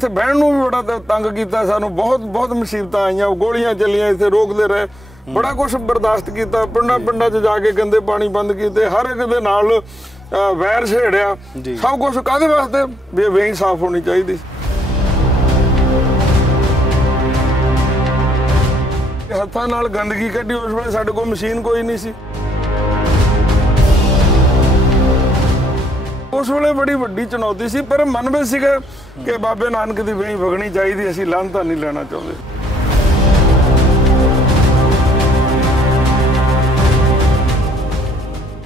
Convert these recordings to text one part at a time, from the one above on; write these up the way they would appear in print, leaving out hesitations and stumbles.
ਇੱਥੇ ਬਹਿਣ ਨੂੰ ਵੀ ਬੜਾ ਤੰਗ ਕੀਤਾ ਸਾਨੂੰ, ਬਹੁਤ ਬਹੁਤ ਮੁਸੀਬਤਾਂ ਆਈਆਂ, ਗੋਲੀਆਂ ਚੱਲੀਆਂ, ਇੱਥੇ ਰੋਕਦੇ ਰਹੇ, ਬੜਾ ਕੁਛ ਬਰਦਾਸ਼ਤ ਕੀਤਾ। ਪਿੰਡਾਂ 'ਚ ਜਾ ਕੇ ਗੰਦੇ ਪਾਣੀ ਬੰਦ ਕੀਤੇ, ਹਰ ਇੱਕ ਦੇ ਨਾਲ ਵੈਰ ਛੇੜਿਆ, ਸਭ ਕੁਛ ਕਾਹਦੇ ਵਾਸਤੇ ਵੀ ਵੇਈ ਸਾਫ਼ ਹੋਣੀ ਚਾਹੀਦੀ। ਹੱਥਾਂ ਨਾਲ ਗੰਦਗੀ ਕੱਢੀ, ਉਸ ਵੇਲੇ ਸਾਡੇ ਕੋਲ ਮਸ਼ੀਨ ਕੋਈ ਨਹੀਂ ਸੀ। ਉਸ ਵੇਲੇ ਬੜੀ ਵੱਡੀ ਚੁਣੌਤੀ ਸੀ, ਪਰ ਮਨ ਵਿੱਚ ਸੀਗਾ ਕਿ ਬਾਬੇ ਨਾਨਕ ਦੀ ਵੇਈ ਵਗਣੀ ਚਾਹੀਦੀ, ਅਸੀਂ ਲਾਹਨਤਾਂ ਨਹੀਂ ਲੈਣਾ ਚਾਹੁੰਦੇ।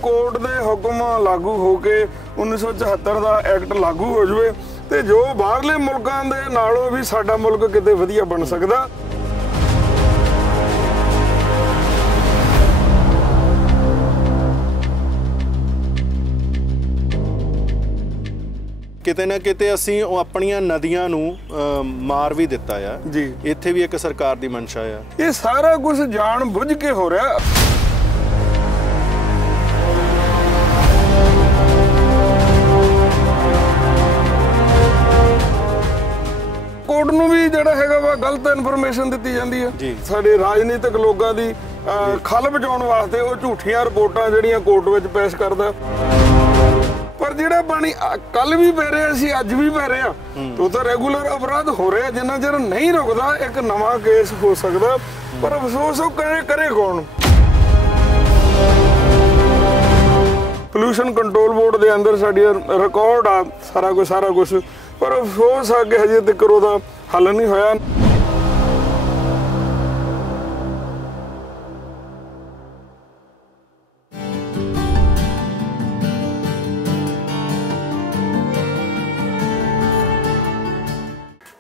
ਕੋਰਟ ਦੇ ਹੁਕਮ ਲਾਗੂ ਹੋ ਕੇ 1974 ਦਾ ਐਕਟ ਲਾਗੂ ਹੋ ਜਾਵੇ ਤੇ ਜੋ ਬਾਹਰਲੇ ਮੁਲਕਾਂ ਦੇ ਨਾਲੋਂ ਵੀ ਸਾਡਾ ਮੁਲਕ ਕਿਤੇ ਵਧੀਆ ਬਣ ਸਕਦਾ। ਕਿਤੇ ਨਾ ਕਿਤੇ ਅਸੀਂ ਉਹ ਆਪਣੀਆਂ ਨਦੀਆਂ ਨੂੰ ਮਾਰ ਵੀ ਦਿੱਤਾ ਆ ਜੀ। ਇੱਥੇ ਵੀ ਇੱਕ ਸਰਕਾਰ ਦੀ ਮਨਸ਼ਾ ਆ। ਇਹ ਸਾਰਾ ਕੁਝ ਜਾਣ ਬੁੱਝ ਕੇ ਹੋ ਰਿਹਾ। ਕੋਰਟ ਨੂੰ ਵੀ ਜਿਹੜਾ ਹੈਗਾ ਵਾ ਗਲਤ ਇਨਫੋਰਮੇਸ਼ਨ ਦਿੱਤੀ ਜਾਂਦੀ ਹੈ। ਸਾਡੇ ਰਾਜਨੀਤਿਕ ਲੋਕਾਂ ਦੀ ਖੱਲ ਬਚਾਉਣ ਵਾਸਤੇ ਉਹ ਝੂਠੀਆਂ ਰਿਪੋਰਟਾਂ ਜਿਹੜੀਆਂ ਕੋਰਟ ਵਿੱਚ ਪੇਸ਼ ਕਰਦਾ। ਪਰ ਜਿਹੜਾ ਪਾਣੀ ਕੱਲ ਵੀ ਪੈ ਰਿਹਾ ਸੀ, ਅੱਜ ਵੀ ਪੈ ਰਿਹਾ, ਉਹ ਤਾਂ ਰੈਗੂਲਰ ਅਪਰਾਧ ਹੋ ਰਿਹਾ। ਜਿੰਨਾ ਚਿਰ ਨਹੀਂ ਰੁਕਦਾ ਇੱਕ ਨਵਾਂ ਕੇਸ ਹੋ ਸਕਦਾ, ਪਰ ਅਫਸੋਸ ਉਹ ਕਰੇ ਕੌਣ? ਪੋਲਿਊਸ਼ਨ ਕੰਟਰੋਲ ਬੋਰਡ ਦੇ ਅੰਦਰ ਸਾਡੀ ਰਿਕਾਰਡ ਆ ਸਾਰਾ ਕੁਝ, ਪਰ ਅਫਸੋਸ ਆ ਕਿ ਹਜੇ ਤੱਕ ਉਹਦਾ ਹੱਲ ਨਹੀਂ ਹੋਇਆ।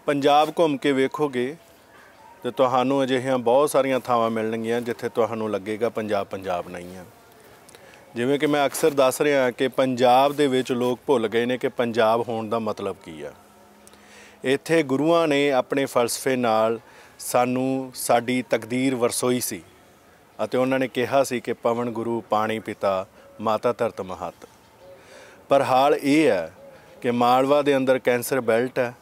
ਪੰਜਾਬ ਘੁੰਮ ਕੇ ਵੇਖੋਗੇ ਤੇ ਤੁਹਾਨੂੰ ਅਜਿਹੀਆਂ ਬਹੁਤ ਸਾਰੀਆਂ ਥਾਵਾਂ ਮਿਲਣਗੀਆਂ ਜਿੱਥੇ ਤੁਹਾਨੂੰ ਲੱਗੇਗਾ ਪੰਜਾਬ ਨਹੀਂ ਆ। ਜਿਵੇਂ ਕਿ ਮੈਂ ਅਕਸਰ ਦੱਸ ਰਿਹਾ ਕਿ ਪੰਜਾਬ ਦੇ ਵਿੱਚ ਲੋਕ ਭੁੱਲ ਗਏ ਨੇ ਕਿ ਪੰਜਾਬ ਹੋਣ ਦਾ ਮਤਲਬ ਕੀ ਆ। ਇੱਥੇ ਗੁਰੂਆਂ ਨੇ ਆਪਣੇ ਫਲਸਫੇ ਨਾਲ ਸਾਨੂੰ ਸਾਡੀ ਤਕਦੀਰ ਵਰਸੋਈ ਸੀ ਅਤੇ ਉਹਨਾਂ ਨੇ ਕਿਹਾ ਸੀ ਕਿ ਪਵਨ ਗੁਰੂ ਪਾਣੀ ਪਿਤਾ ਮਾਤਾ ਧਰਤ ਮਹੱਤ। ਪਰ ਹਾਲ ਇਹ ਹੈ ਕਿ ਮਾਲਵਾ ਦੇ ਅੰਦਰ ਕੈਂਸਰ ਬੈਲਟ ਹੈ।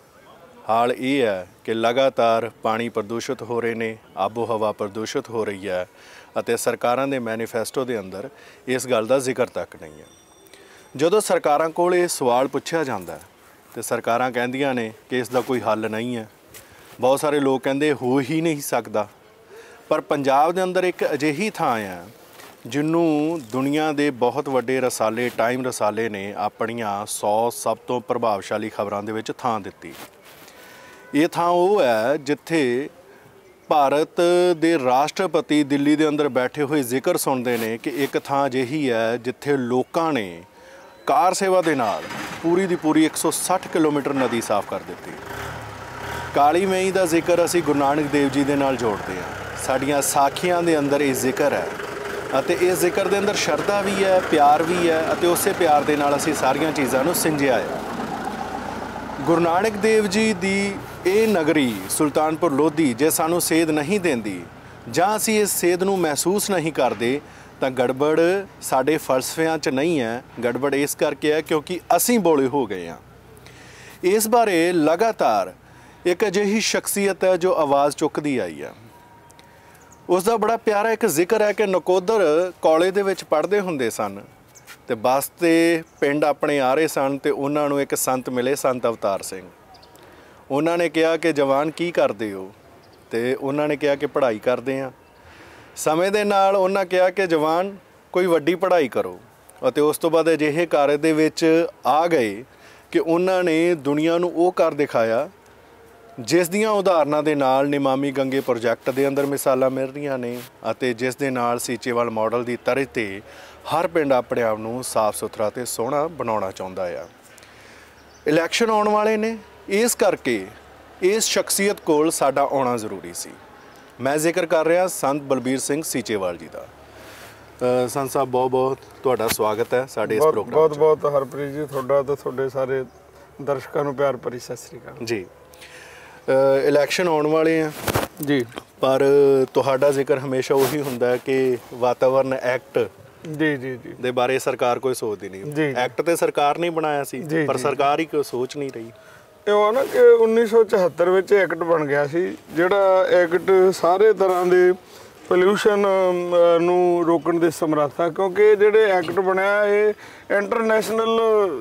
ਹਾਲ ਇਹ ਹੈ ਕਿ ਲਗਾਤਾਰ ਪਾਣੀ ਪ੍ਰਦੂਸ਼ਿਤ ਹੋ ਰਹੇ ਨੇ, ਆਬੋ ਹਵਾ ਪ੍ਰਦੂਸ਼ਿਤ ਹੋ ਰਹੀ ਹੈ ਅਤੇ ਸਰਕਾਰਾਂ ਦੇ ਮੈਨੀਫੈਸਟੋ ਦੇ ਅੰਦਰ ਇਸ ਗੱਲ ਦਾ ਜ਼ਿਕਰ ਤੱਕ ਨਹੀਂ ਹੈ। ਜਦੋਂ ਸਰਕਾਰਾਂ ਕੋਲ ਇਹ ਸਵਾਲ ਪੁੱਛਿਆ ਜਾਂਦਾ ਤੇ ਸਰਕਾਰਾਂ ਕਹਿੰਦੀਆਂ ਨੇ ਕਿ ਇਸ ਦਾ ਕੋਈ ਹੱਲ ਨਹੀਂ ਹੈ। ਬਹੁਤ ਸਾਰੇ ਲੋਕ ਕਹਿੰਦੇ ਹੋ ਹੀ ਨਹੀਂ ਸਕਦਾ। ਪਰ ਪੰਜਾਬ ਦੇ ਅੰਦਰ ਇੱਕ ਅਜਿਹੀ ਥਾਂ ਹੈ ਜਿਹਨੂੰ ਦੁਨੀਆ ਦੇ ਬਹੁਤ ਵੱਡੇ ਰਸਾਲੇ, ਟਾਈਮ ਰਸਾਲੇ ਨੇ ਆਪਣੀਆਂ 100 ਸਭ ਤੋਂ ਪ੍ਰਭਾਵਸ਼ਾਲੀ ਖਬਰਾਂ ਦੇ ਵਿੱਚ ਥਾਂ ਦਿੱਤੀ। ਇਹ ਥਾਂ ਉਹ ਹੈ ਜਿੱਥੇ ਭਾਰਤ ਦੇ ਰਾਸ਼ਟਰਪਤੀ ਦਿੱਲੀ ਦੇ ਅੰਦਰ ਬੈਠੇ ਹੋਏ ਜ਼ਿਕਰ ਸੁਣਦੇ ਨੇ ਕਿ ਇੱਕ ਥਾਂ ਅਜਿਹੀ ਹੈ ਜਿੱਥੇ ਲੋਕਾਂ ਨੇ ਕਾਰ ਸੇਵਾ ਦੇ ਨਾਲ ਪੂਰੀ ਦੀ ਪੂਰੀ 160 ਕਿਲੋਮੀਟਰ ਨਦੀ ਸਾਫ਼ ਕਰ ਦਿੱਤੀ। ਕਾਲੀ ਮਈ ਦਾ ਜ਼ਿਕਰ ਅਸੀਂ ਗੁਰੂ ਨਾਨਕ ਦੇਵ ਜੀ ਦੇ ਨਾਲ ਜੋੜਦੇ ਹਾਂ। ਸਾਡੀਆਂ ਸਾਖੀਆਂ ਦੇ ਅੰਦਰ ਇਹ ਜ਼ਿਕਰ ਹੈ ਅਤੇ ਇਸ ਜ਼ਿਕਰ ਦੇ ਅੰਦਰ ਸ਼ਰਧਾ ਵੀ ਹੈ, ਪਿਆਰ ਵੀ ਹੈ ਅਤੇ ਉਸੇ ਪਿਆਰ ਦੇ ਨਾਲ ਅਸੀਂ ਸਾਰੀਆਂ ਚੀਜ਼ਾਂ ਨੂੰ ਸਿੰਜਿਆ ਹੈ। ਗੁਰੂ ਨਾਨਕ ਦੇਵ ਜੀ ਦੀ ਇਹ ਨਗਰੀ ਸੁਲਤਾਨਪੁਰ ਲੋਧੀ ਜੇ ਸਾਨੂੰ ਸੇਧ ਨਹੀਂ ਦਿੰਦੀ ਜਾਂ ਅਸੀਂ ਇਸ ਸੇਧ ਨੂੰ ਮਹਿਸੂਸ ਨਹੀਂ ਕਰਦੇ ਤਾਂ ਗੜਬੜ ਸਾਡੇ ਫਲਸਫਿਆਂ 'ਚ ਨਹੀਂ ਹੈ। ਗੜਬੜ ਇਸ ਕਰਕੇ ਹੈ ਕਿਉਂਕਿ ਅਸੀਂ ਬੋਲੇ ਹੋ ਗਏ ਹਾਂ। ਇਸ ਬਾਰੇ ਲਗਾਤਾਰ ਇੱਕ ਅਜਿਹੀ ਸ਼ਖਸੀਅਤ ਹੈ ਜੋ ਆਵਾਜ਼ ਚੁੱਕਦੀ ਆਈ ਹੈ। ਉਸ ਦਾ ਬੜਾ ਪਿਆਰਾ ਇੱਕ ਜ਼ਿਕਰ ਹੈ ਕਿ ਨਕੋਦਰ ਕਾਲਜ ਦੇ ਵਿੱਚ ਪੜ੍ਹਦੇ ਹੁੰਦੇ ਸਨ ਤੇ ਬੱਸ 'ਤੇ ਪਿੰਡ ਆਪਣੇ ਆ ਰਹੇ ਸਨ ਤੇ ਉਹਨਾਂ ਨੂੰ ਇੱਕ ਸੰਤ ਮਿਲੇ, ਸੰਤ ਅਵਤਾਰ ਸਿੰਘ। ਉਹਨਾਂ ਨੇ ਕਿਹਾ ਕਿ ਜਵਾਨ ਕੀ ਕਰਦੇ ਹੋ? ਤੇ ਉਹਨਾਂ ਨੇ ਕਿਹਾ ਕਿ ਪੜ੍ਹਾਈ ਕਰਦੇ ਹਾਂ। ਸਮੇਂ ਦੇ ਨਾਲ ਉਹਨਾਂ ਕਿਹਾ ਕਿ ਜਵਾਨ ਕੋਈ ਵੱਡੀ ਪੜ੍ਹਾਈ ਕਰੋ ਅਤੇ ਉਸ ਤੋਂ ਬਾਅਦ ਅਜਿਹੇ ਕਾਰਜ ਦੇ ਵਿੱਚ ਆ ਗਏ ਕਿ ਉਹਨਾਂ ਨੇ ਦੁਨੀਆ ਨੂੰ ਉਹ ਕਰ ਦਿਖਾਇਆ ਜਿਸ ਦੀਆਂ ਉਦਾਹਰਨਾਂ ਦੇ ਨਾਲ ਨਿਮਾਮੀ ਗੰਗੇ ਪ੍ਰੋਜੈਕਟ ਦੇ ਅੰਦਰ ਮਿਸਾਲਾਂ ਮਿਲ ਰਹੀਆਂ ਨੇ ਅਤੇ ਜਿਸ ਦੇ ਨਾਲ ਸੀਚੇਵਾਲ ਮਾਡਲ ਦੀ ਤਰਜ਼ 'ਤੇ ਹਰ ਪਿੰਡ ਆਪਣੇ ਆਪ ਨੂੰ ਸਾਫ਼ ਸੁਥਰਾ ਅਤੇ ਸੋਹਣਾ ਬਣਾਉਣਾ ਚਾਹੁੰਦਾ ਆ। ਇਲੈਕਸ਼ਨ ਆਉਣ ਵਾਲੇ ਨੇ, ਇਸ ਕਰਕੇ ਇਸ ਸ਼ਖਸੀਅਤ ਕੋਲ ਸਾਡਾ ਆਉਣਾ ਜ਼ਰੂਰੀ ਸੀ। ਮੈਂ ਜ਼ਿਕਰ ਕਰ ਰਿਹਾ ਸੰਤ ਬਲਬੀਰ ਸਿੰਘ ਸੀਚੇਵਾਲ ਜੀ ਦਾ। ਸੰਤ ਸਾਹਿਬ ਬਹੁਤ ਬਹੁਤ ਤੁਹਾਡਾ ਸਵਾਗਤ ਹੈ ਸਾਡੇ ਇਸ ਪ੍ਰੋਗਰਾਮ। ਬਹੁਤ ਬਹੁਤ ਹਰਪ੍ਰੀਤ ਜੀ, ਤੁਹਾਡਾ ਤੇ ਤੁਹਾਡੇ ਸਾਰੇ ਦਰਸ਼ਕਾਂ ਨੂੰ ਪਿਆਰ ਭਰੀ ਸਤਿ ਸ੍ਰੀ ਅਕਾਲ ਜੀ। ਇਲੈਕਸ਼ਨ ਆਉਣ ਵਾਲੇ ਆ ਜੀ, ਪਰ ਤੁਹਾਡਾ ਜ਼ਿਕਰ ਹਮੇਸ਼ਾ ਉਹੀ ਹੁੰਦਾ ਕਿ ਵਾਤਾਵਰਨ ਐਕਟ ਜੀ ਜੀ ਜੀ ਦੇ ਬਾਰੇ ਸਰਕਾਰ ਕੋਈ ਸੋਚਦੀ ਨਹੀਂ। ਐਕਟ ਤੇ ਸਰਕਾਰ ਨੇ ਬਣਾਇਆ ਸੀ ਪਰ ਸਰਕਾਰ ਹੀ ਕੋਈ ਸੋਚ ਨਹੀਂ ਰਹੀ। ਇਹ ਆ ਨਾ ਕਿ 1974 ਵਿੱਚ ਐਕਟ ਬਣ ਗਿਆ ਸੀ, ਜਿਹੜਾ ਐਕਟ ਸਾਰੇ ਤਰ੍ਹਾਂ ਦੇ ਪੋਲਿਊਸ਼ਨ ਨੂੰ ਰੋਕਣ ਦੇ ਸਮਰੱਥਾ, ਕਿਉਂਕਿ ਜਿਹੜੇ ਐਕਟ ਬਣਿਆ ਇਹ ਇੰਟਰਨੈਸ਼ਨਲ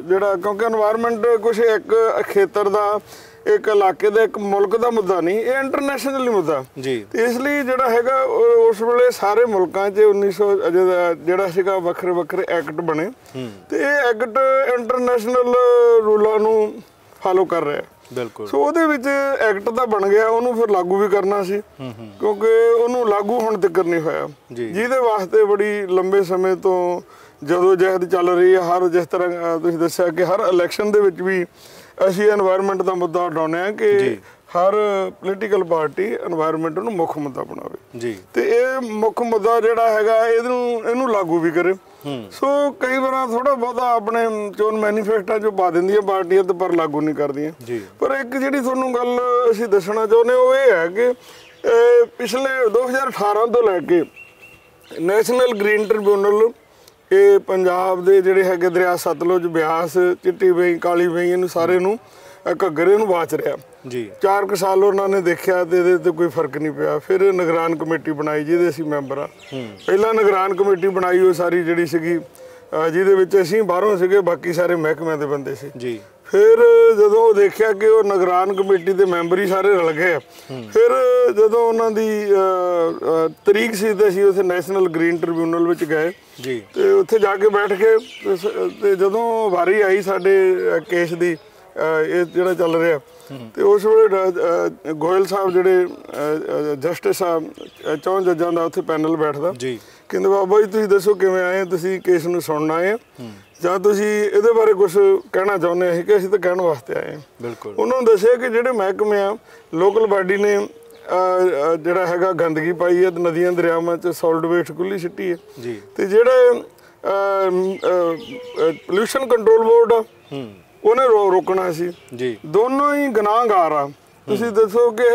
ਜਿਹੜਾ, ਕਿਉਂਕਿ এনवायरमेंट ਕੁਛ ਇੱਕ ਖੇਤਰ ਦਾ, ਇੱਕ ਇਲਾਕੇ ਦਾ, ਇੱਕ ਮੁਲਕ ਦਾ ਮੁੱਦਾ ਨਹੀਂ, ਇਹ ਇੰਟਰਨੈਸ਼ਨਲ ਮੁੱਦਾ ਜੀ। ਤੇ ਇਸ ਲਈ ਜਿਹੜਾ ਹੈਗਾ ਉਸ ਵੇਲੇ ਸਾਰੇ ਮੁਲਕਾਂ 'ਚ 1900 ਜਿਹੜਾ ਸੀਗਾ ਵੱਖਰੇ ਵੱਖਰੇ ਐਕਟ ਬਣੇ ਤੇ ਇਹ ਐਕਟ ਇੰਟਰਨੈਸ਼ਨਲ ਰੂਲਾਂ ਨੂੰ ਫਾਲੋ ਕਰ ਰਿਹਾ। ਬਿਲਕੁਲ। ਸੋ ਉਹਦੇ ਵਿੱਚ ਐਕਟ ਤਾਂ ਬਣ ਗਿਆ, ਉਹਨੂੰ ਫਿਰ ਲਾਗੂ ਵੀ ਕਰਨਾ ਸੀ, ਕਿਉਂਕਿ ਉਹਨੂੰ ਲਾਗੂ ਹੁਣ ਤੱਕ ਨਹੀਂ ਹੋਇਆ, ਜਿਹਦੇ ਵਾਸਤੇ ਬੜੀ ਲੰਬੇ ਸਮੇਂ ਤੋਂ ਜਦੋਂ ਜਹਿਦ ਚੱਲ ਰਹੀ ਹੈ। ਹਰ ਜਿਸ ਤਰ੍ਹਾਂ ਤੁਸੀਂ ਦੱਸਿਆ ਕਿ ਹਰ ਇਲੈਕਸ਼ਨ ਦੇ ਵਿੱਚ ਵੀ ਅਸੀਂ এনवायरमेंट ਦਾ ਮੁੱਦਾ ਉਠਾਉਂਦੇ ਹਾਂ ਕਿ ਹਰ ਪੋਲੀਟੀਕਲ ਪਾਰਟੀ এনवायरमेंट ਨੂੰ ਮੁੱਖ ਮੁੱਦਾ ਬਣਾਵੇ ਜੀ, ਤੇ ਇਹ ਮੁੱਖ ਮੁੱਦਾ ਜਿਹੜਾ ਹੈਗਾ ਇਹਨੂੰ ਲਾਗੂ ਵੀ ਕਰੇ। ਸੋ ਕਈ ਵਾਰ ਥੋੜਾ ਬਹੁਤਾ ਆਪਣੇ ਚੋਣ ਮੈਨੀਫੈਸਟੋ 'ਚ ਪਾ ਦਿੰਦੀਆਂ ਪਾਰਟੀਆਂ ਤੇ ਪਰ ਲਾਗੂ ਨਹੀਂ ਕਰਦੀਆਂ। ਪਰ ਇੱਕ ਜਿਹੜੀ ਤੁਹਾਨੂੰ ਗੱਲ ਅਸੀਂ ਦੱਸਣਾ ਚਾਹੁੰਦੇ ਉਹ ਇਹ ਹੈ ਕਿ ਪਿਛਲੇ 2018 ਤੋਂ ਲੈ ਕੇ ਨੈਸ਼ਨਲ ਗ੍ਰੀਨ ਟ੍ਰਿਬਿਊਨਲ ਇਹ ਪੰਜਾਬ ਦੇ ਜਿਹੜੇ ਹੈਗੇ ਦਰਿਆ ਸਤਲੁਜ, ਬਿਆਸ, ਚਿੱਟੀ ਬਈ, ਕਾਲੀ ਬਈ, ਇਹਨੂੰ ਸਾਰੇ ਨੂੰ ਘੱਗਰੇ ਨੂੰ ਵਾਚ ਰਿਹਾ ਜੀ। 4 ਸਾਲ ਉਹਨਾਂ ਨੇ ਦੇਖਿਆ ਤੇ ਇਹਦੇ ਤੇ ਕੋਈ ਫਰਕ ਨਹੀਂ ਪਿਆ। ਫਿਰ ਨਿਗਰਾਨ ਕਮੇਟੀ ਬਣਾਈ ਜਿਹਦੇ ਅਸੀਂ ਮੈਂਬਰ ਆ। ਪਹਿਲਾਂ ਨਿਗਰਾਨ ਕਮੇਟੀ ਬਣਾਈ ਉਹ ਸਾਰੀ ਜਿਹੜੀ ਸੀਗੀ ਜਿਹਦੇ ਵਿੱਚ ਅਸੀਂ ਬਾਹਰੋਂ ਸੀਗੇ, ਬਾਕੀ ਸਾਰੇ ਮਹਿਕਮਿਆਂ ਦੇ ਬੰਦੇ ਸੀ ਜੀ। ਫਿਰ ਜਦੋਂ ਦੇਖਿਆ ਕਿ ਉਹ ਨਿਗਰਾਨ ਕਮੇਟੀ ਦੇ ਮੈਂਬਰ ਹੀ ਸਾਰੇ ਰਲ ਗਏ, ਫਿਰ ਜਦੋਂ ਉਹਨਾਂ ਦੀ ਤਰੀਕ ਸੀ ਤੇ ਅਸੀਂ ਉੱਥੇ ਨੈਸ਼ਨਲ ਗ੍ਰੀਨ ਟ੍ਰਿਬਿਊਨਲ ਵਿੱਚ ਗਏ ਜੀ, ਤੇ ਉੱਥੇ ਜਾ ਕੇ ਬੈਠ ਕੇ ਤੇ ਜਦੋਂ ਵਾਰੀ ਆਈ ਸਾਡੇ ਕੇਸ ਦੀ, ਇਹ ਜਿਹੜਾ ਚੱਲ ਰਿਹਾ, ਤੇ ਉਸ ਵੇਲੇ ਗੋਇਲ ਸਾਹਿਬ ਜਿਹੜੇ ਜਸਟਿਸ ਆ, 4 ਜੱਜਾਂ ਦਾ ਉੱਥੇ ਪੈਨਲ ਬੈਠਦਾ ਜੀ, ਕਹਿੰਦੇ ਬਾਬਾ ਜੀ ਤੁਸੀਂ ਦੱਸੋ ਕਿਵੇਂ ਆਏ, ਤੁਸੀਂ ਕੇਸ ਨੂੰ ਸੁਣਨ ਆਏ ਜਾਂ ਤੁਸੀਂ ਇਹਦੇ ਬਾਰੇ ਕੁਝ ਕਹਿਣਾ ਚਾਹੁੰਦੇ ਹੋ? ਕਿ ਅਸੀਂ ਤਾਂ ਕਹਿਣ ਵਾਸਤੇ ਆਏ ਹਾਂ। ਬਿਲਕੁਲ। ਉਹਨਾਂ ਨੂੰ ਦੱਸਿਆ ਕਿ ਜਿਹੜੇ ਮਹਿਕਮੇ ਆ, ਲੋਕਲ ਬਾਡੀ ਨੇ ਜਿਹੜਾ ਹੈਗਾ ਗੰਦਗੀ ਪਾਈ ਹੈ ਨਦੀਆਂ ਦਰਿਆਵਾਂ 'ਚ, ਸੋਲਿਡ ਵੇਸਟ ਖੁੱਲੀ ਸਿੱਟੀ ਹੈ ਜੀ, ਤੇ ਜਿਹੜੇ ਪੋਲਿਊਸ਼ਨ ਕੰਟਰੋਲ ਬੋਰਡ ਆ ਉਹਨੇ ਰੋਕਣਾ ਸੀ ਜੀ। ਦੋਨੋਂ ਹੀ ਗੁਨਾਹਗਾਰ ਆ। ਤੁਸੀਂ ਦੱਸੋ ਕਿ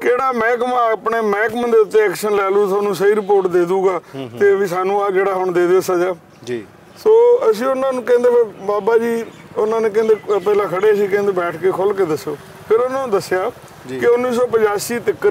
ਕਿਹੜਾ ਮਹਿਕਮਾ ਆਪਣੇ ਮਹਿਕਮੇ ਦੇ ਉੱਤੇ ਐਕਸ਼ਨ ਲੈ ਲੂ, ਤੁਹਾਨੂੰ ਸਹੀ ਰਿਪੋਰਟ ਦੇ ਦੂਗਾ ਤੇ ਵੀ ਸਾਨੂੰ ਆ ਜਿਹੜਾ ਹੁਣ ਦੇ ਦਿਓ ਸਜ਼ਾ ਜੀ। ਸੋ ਅਸੀਂ ਉਹਨਾਂ ਨੂੰ ਕਹਿੰਦੇ ਬਾਬਾ ਜੀ, ਉਹਨਾਂ ਨੇ ਕਹਿੰਦੇ ਪਹਿਲਾਂ ਖੜੇ ਸੀ, ਕਹਿੰਦੇ ਬੈਠ ਕੇ ਖੁੱਲ੍ਹ ਕੇ ਦੱਸੋ। ਫਿਰ ਉਹਨਾਂ ਨੂੰ ਦੱਸਿਆ ਕਿ 1985 ਤੱਕ